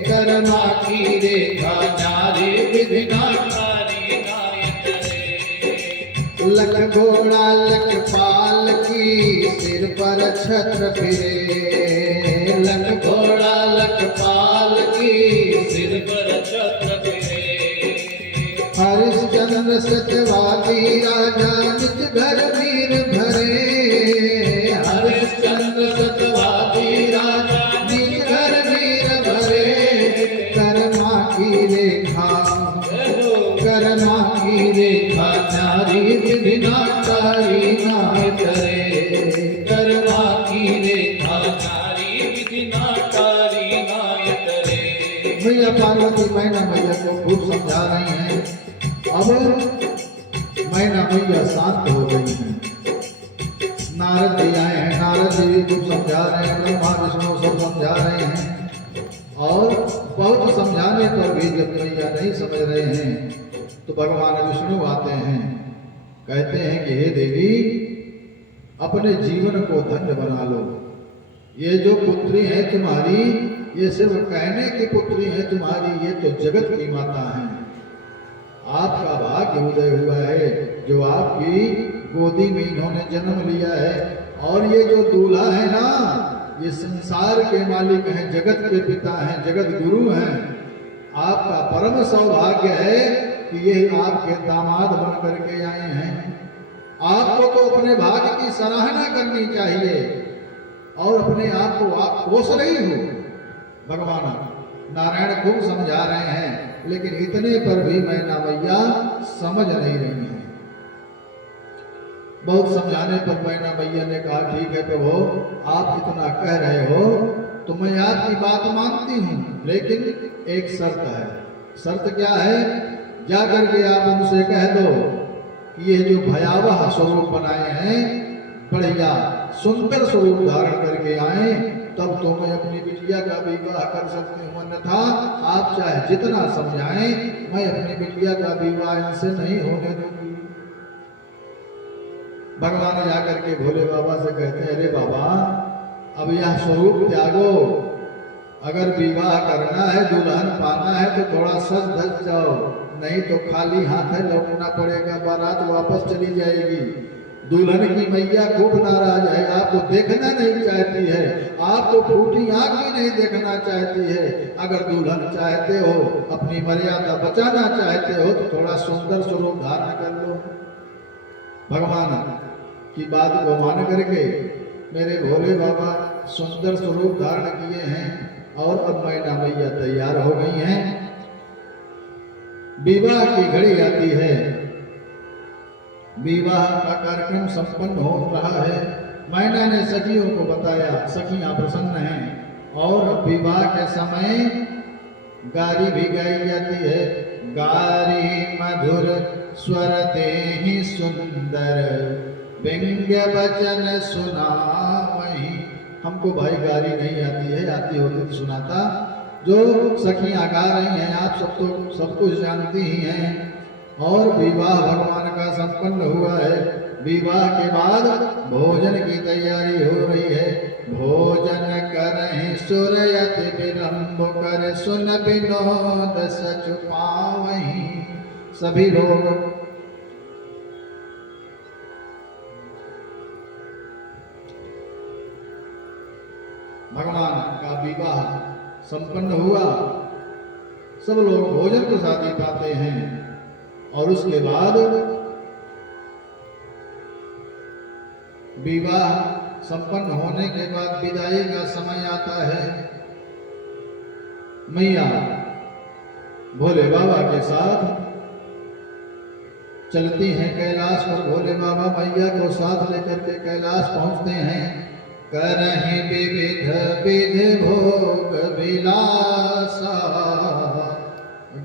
कर्मा की रेखा न्यारी, विघ्नाकारी नाय करे। लख घोड़ा लख पाल की, सिर पर छत्र फिरे। लख घोड़ा लख पाल की, सिर पर छत्र फिरे। हरिश्चंद्र सत्यवादी राजा, निज घर वीर भरे। हरिश्चंद्र सत्यवादी राजा, निज घर वीर भरे। कर्मा की रेखा, कर्मा की रेखा न्यारी, विघ्नाकारी नाय करे। कर्मा की रेखा न्यारी, विघ्नाकारी नाय करे। मैया पार्वती मैना मैया को खूब समझा रही हैं। अब मैना मैया शांत हो गई हैं। नारद जी आए हैं, नारद जी खूब समझा रहे हैं, ब्रह्मा विष्णु सब समझा रहे हैं। और बहुत समझाने पर भी जब मैया नहीं समझ रहे हैं तो भगवान विष्णु आते हैं, कहते हैं कि हे देवी, अपने जीवन को धन्य बना लो। ये जो पुत्री है तुम्हारी, ये सिर्फ कहने की पुत्री है तुम्हारी, ये तो जगत की माता है। आपका भाग्य उदय हुआ है जो आपकी गोदी में इन्होंने जन्म लिया है। और ये जो दूल्हा है ना, ये संसार के मालिक हैं, जगत के पिता हैं, जगत गुरु हैं। आपका परम सौभाग्य है कि ये आपके दामाद बन करके आए हैं। आपको तो अपने भाग्य की सराहना करनी चाहिए और अपने आप को आप कोस रही हो। भगवान नारायण खूब समझा रहे हैं, लेकिन इतने पर भी मैना मैया समझ नहीं रही है। बहुत समझाने पर मैना मैया ने कहा, ठीक है प्रभु, आप इतना कह रहे हो तो मैं आपकी बात मानती हूँ, लेकिन एक शर्त है। शर्त क्या है? जा करके आप उनसे कह दो कि ये जो भयावह स्वरूप बनाए हैं, बढ़िया सुंदर स्वरूप धारण करके आए, तब तो मैं अपनी बिटिया का विवाह कर सकती हूँ। अन्यथा आप चाहे जितना समझाएं, मैं अपनी बिटिया का विवाह इनसे नहीं होने दूंगी। भगवान जाकर के भोले बाबा से कहते हैं, अरे बाबा, अब यह स्वरूप त्यागो। अगर विवाह करना है, दुल्हन पाना है तो थोड़ा सज धज जाओ, नहीं तो खाली हाथ है लौटना पड़ेगा, बारात वापस चली जाएगी। दुल्हन की मैया खूब नाराज है, आपको देखना नहीं चाहती है, आपको फूटी आंख भी नहीं देखना चाहती है। अगर दुल्हन चाहते हो, अपनी मर्यादा बचाना चाहते हो, तो थोड़ा सुंदर स्वरूप धारण कर लो। भगवान की बात को मान करके मेरे भोले बाबा सुंदर स्वरूप धारण किए हैं और अब मैना मैया तैयार हो गई हैं। विवाह की घड़ी आती है, विवाह का कार्यक्रम संपन्न हो रहा है। मैना ने सखियों को बताया, सखियां प्रसन्न हैं और विवाह के समय गारी भी गाई जाती है। गारी मधुर स्वर देहि सुंदर, व्यंग्य वचन सुनावहि। हमको भाई गारी नहीं आती है, आती होती तो सुनाता। जो सखियां गा रही हैं, आप सब कुछ जानती ही हैं। और विवाह भगवान का संपन्न हुआ है। विवाह के बाद भोजन की तैयारी हो रही है। भोजन करहि सुरयति विलंब कर, सुन विनोद सच पावहि। सभी लोग भगवान का विवाह संपन्न हुआ, सब लोग भोजन प्रसादी पाते हैं और उसके बाद विवाह संपन्न होने के बाद विदाई का समय आता है। मैया भोले बाबा के साथ चलती हैं कैलाश पर। भोले बाबा मैया को साथ लेकर के कैलाश पहुंचते हैं। करहि विविध विधि भोग विलासा,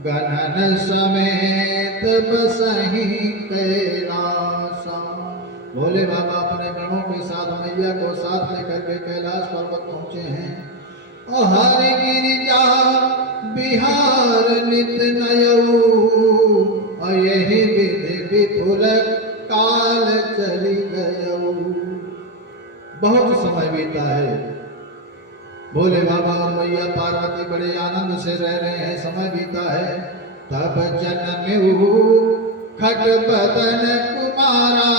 गणन समेत बसहि कैलासा। भोले बाबा अपने गणों के साथ मैया को साथ लेकर के कैलाश पर्वत पहुंचे हैं। हरि गिरिजा बिहार नित नयऊ, यही विधि विपुल काल चली गयऊ। बहुत समय बीता है। भोले बाबा और मैया पार्वती बड़े आनंद से रह रहे हैं, समय बीता है। तब जन्मेऊ खट बदन कुमारा,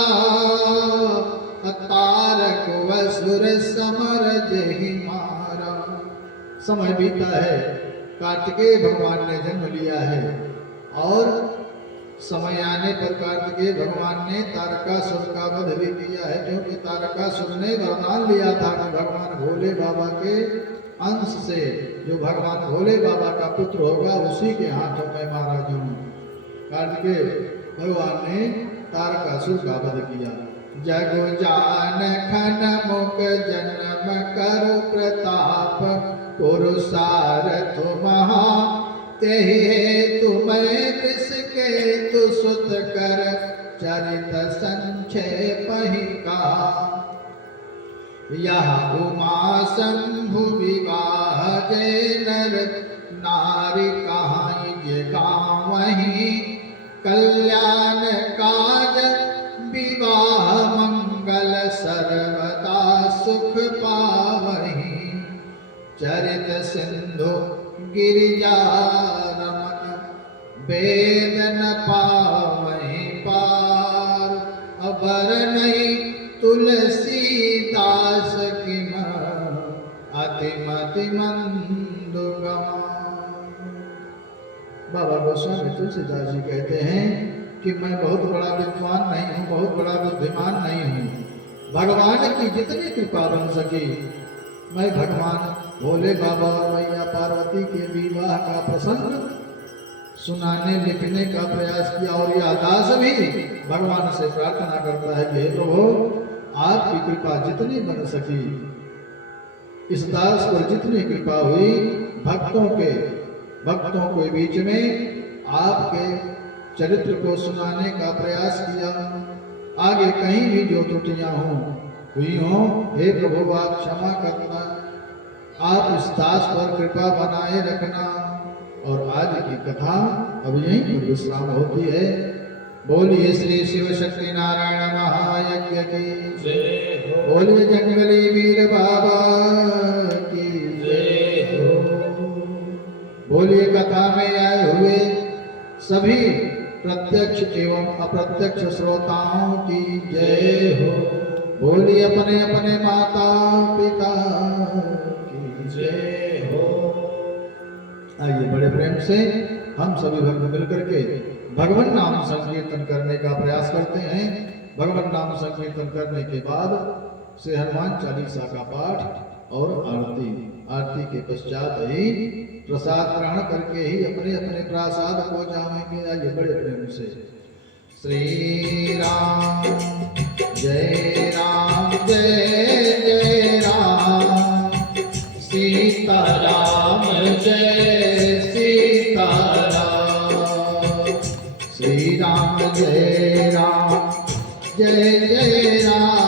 तारक वसुर समर जहि मारा। समय बीता है, कार्तिकेय भगवान ने जन्म लिया है और समय आने पर कार्तिकेय भगवान ने तारकासुर का वध भी किया है। क्योंकि तारकासुर ने वरदान लिया था कि भगवान भोले बाबा के अंश से जो भगवान भोले बाबा का पुत्र होगा, उसी के हाथों में मारा जाऊं। कार्तिकेय भगवान ने तारकासुर का वध किया। जग जान खन मुख जन्म कर प्रताप, पुरुषार्थ महा तेहि हेतु मैं किसके तु सुत कर, चरित संक्षेपहि का। यह उमा शंभु विवाह जे नर नारी कहाई जे गावहि, कल्याण काज विवाह मंगल सर्वदा सुख पावहि चरित सिंधु गिरिजा रमन वेद न पावहि पार अबर नहीं तुलसीदास किम अतिमति मंदु बाबा गोस्वामी तुलसीदास जी कहते हैं कि मैं बहुत बड़ा विद्वान नहीं हूँ, बहुत बड़ा बुद्धिमान नहीं हूँ। भगवान की जितनी कृपा बन सकी मैं भगवान भोले बाबा और मैया पार्वती के विवाह का प्रसंग सुनाने लिखने का प्रयास किया और यह दास भी भगवान से प्रार्थना करता है कि हे प्रभु आपकी कृपा जितनी बन सकी इस दास पर जितनी कृपा हुई भक्तों के बीच में आपके चरित्र को सुनाने का प्रयास किया। आगे कहीं भी जो त्रुटियां हुई हो हे प्रभु आप क्षमा करना, आप इस दास पर कृपा बनाए रखना। और आज की कथा अब यहीं पर विश्राम होती है। बोलिए श्री शिव शक्ति नारायण महायज्ञ की जय हो। बोलिए जंगली वीर बाबा की जय हो। बोलिए कथा में आए हुए सभी प्रत्यक्ष एवं अप्रत्यक्ष श्रोताओं की जय हो। बोलिए अपने अपने माता पिता की जय हो। आइए बड़े प्रेम से हम सभी भक्त मिलकर के भगवान नाम संकीर्तन करने का प्रयास करते हैं। भगवान नाम संकीर्तन करने के बाद से हनुमान चालीसा का पाठ और आरती के पश्चात ही प्रसाद ग्रहण करके ही अपने अपने प्रसाद को जाएंगे। आइए बड़े प्रेम से श्री राम जय राम जय जय राम सीता राम जय सीता राम। श्री राम जय जय राम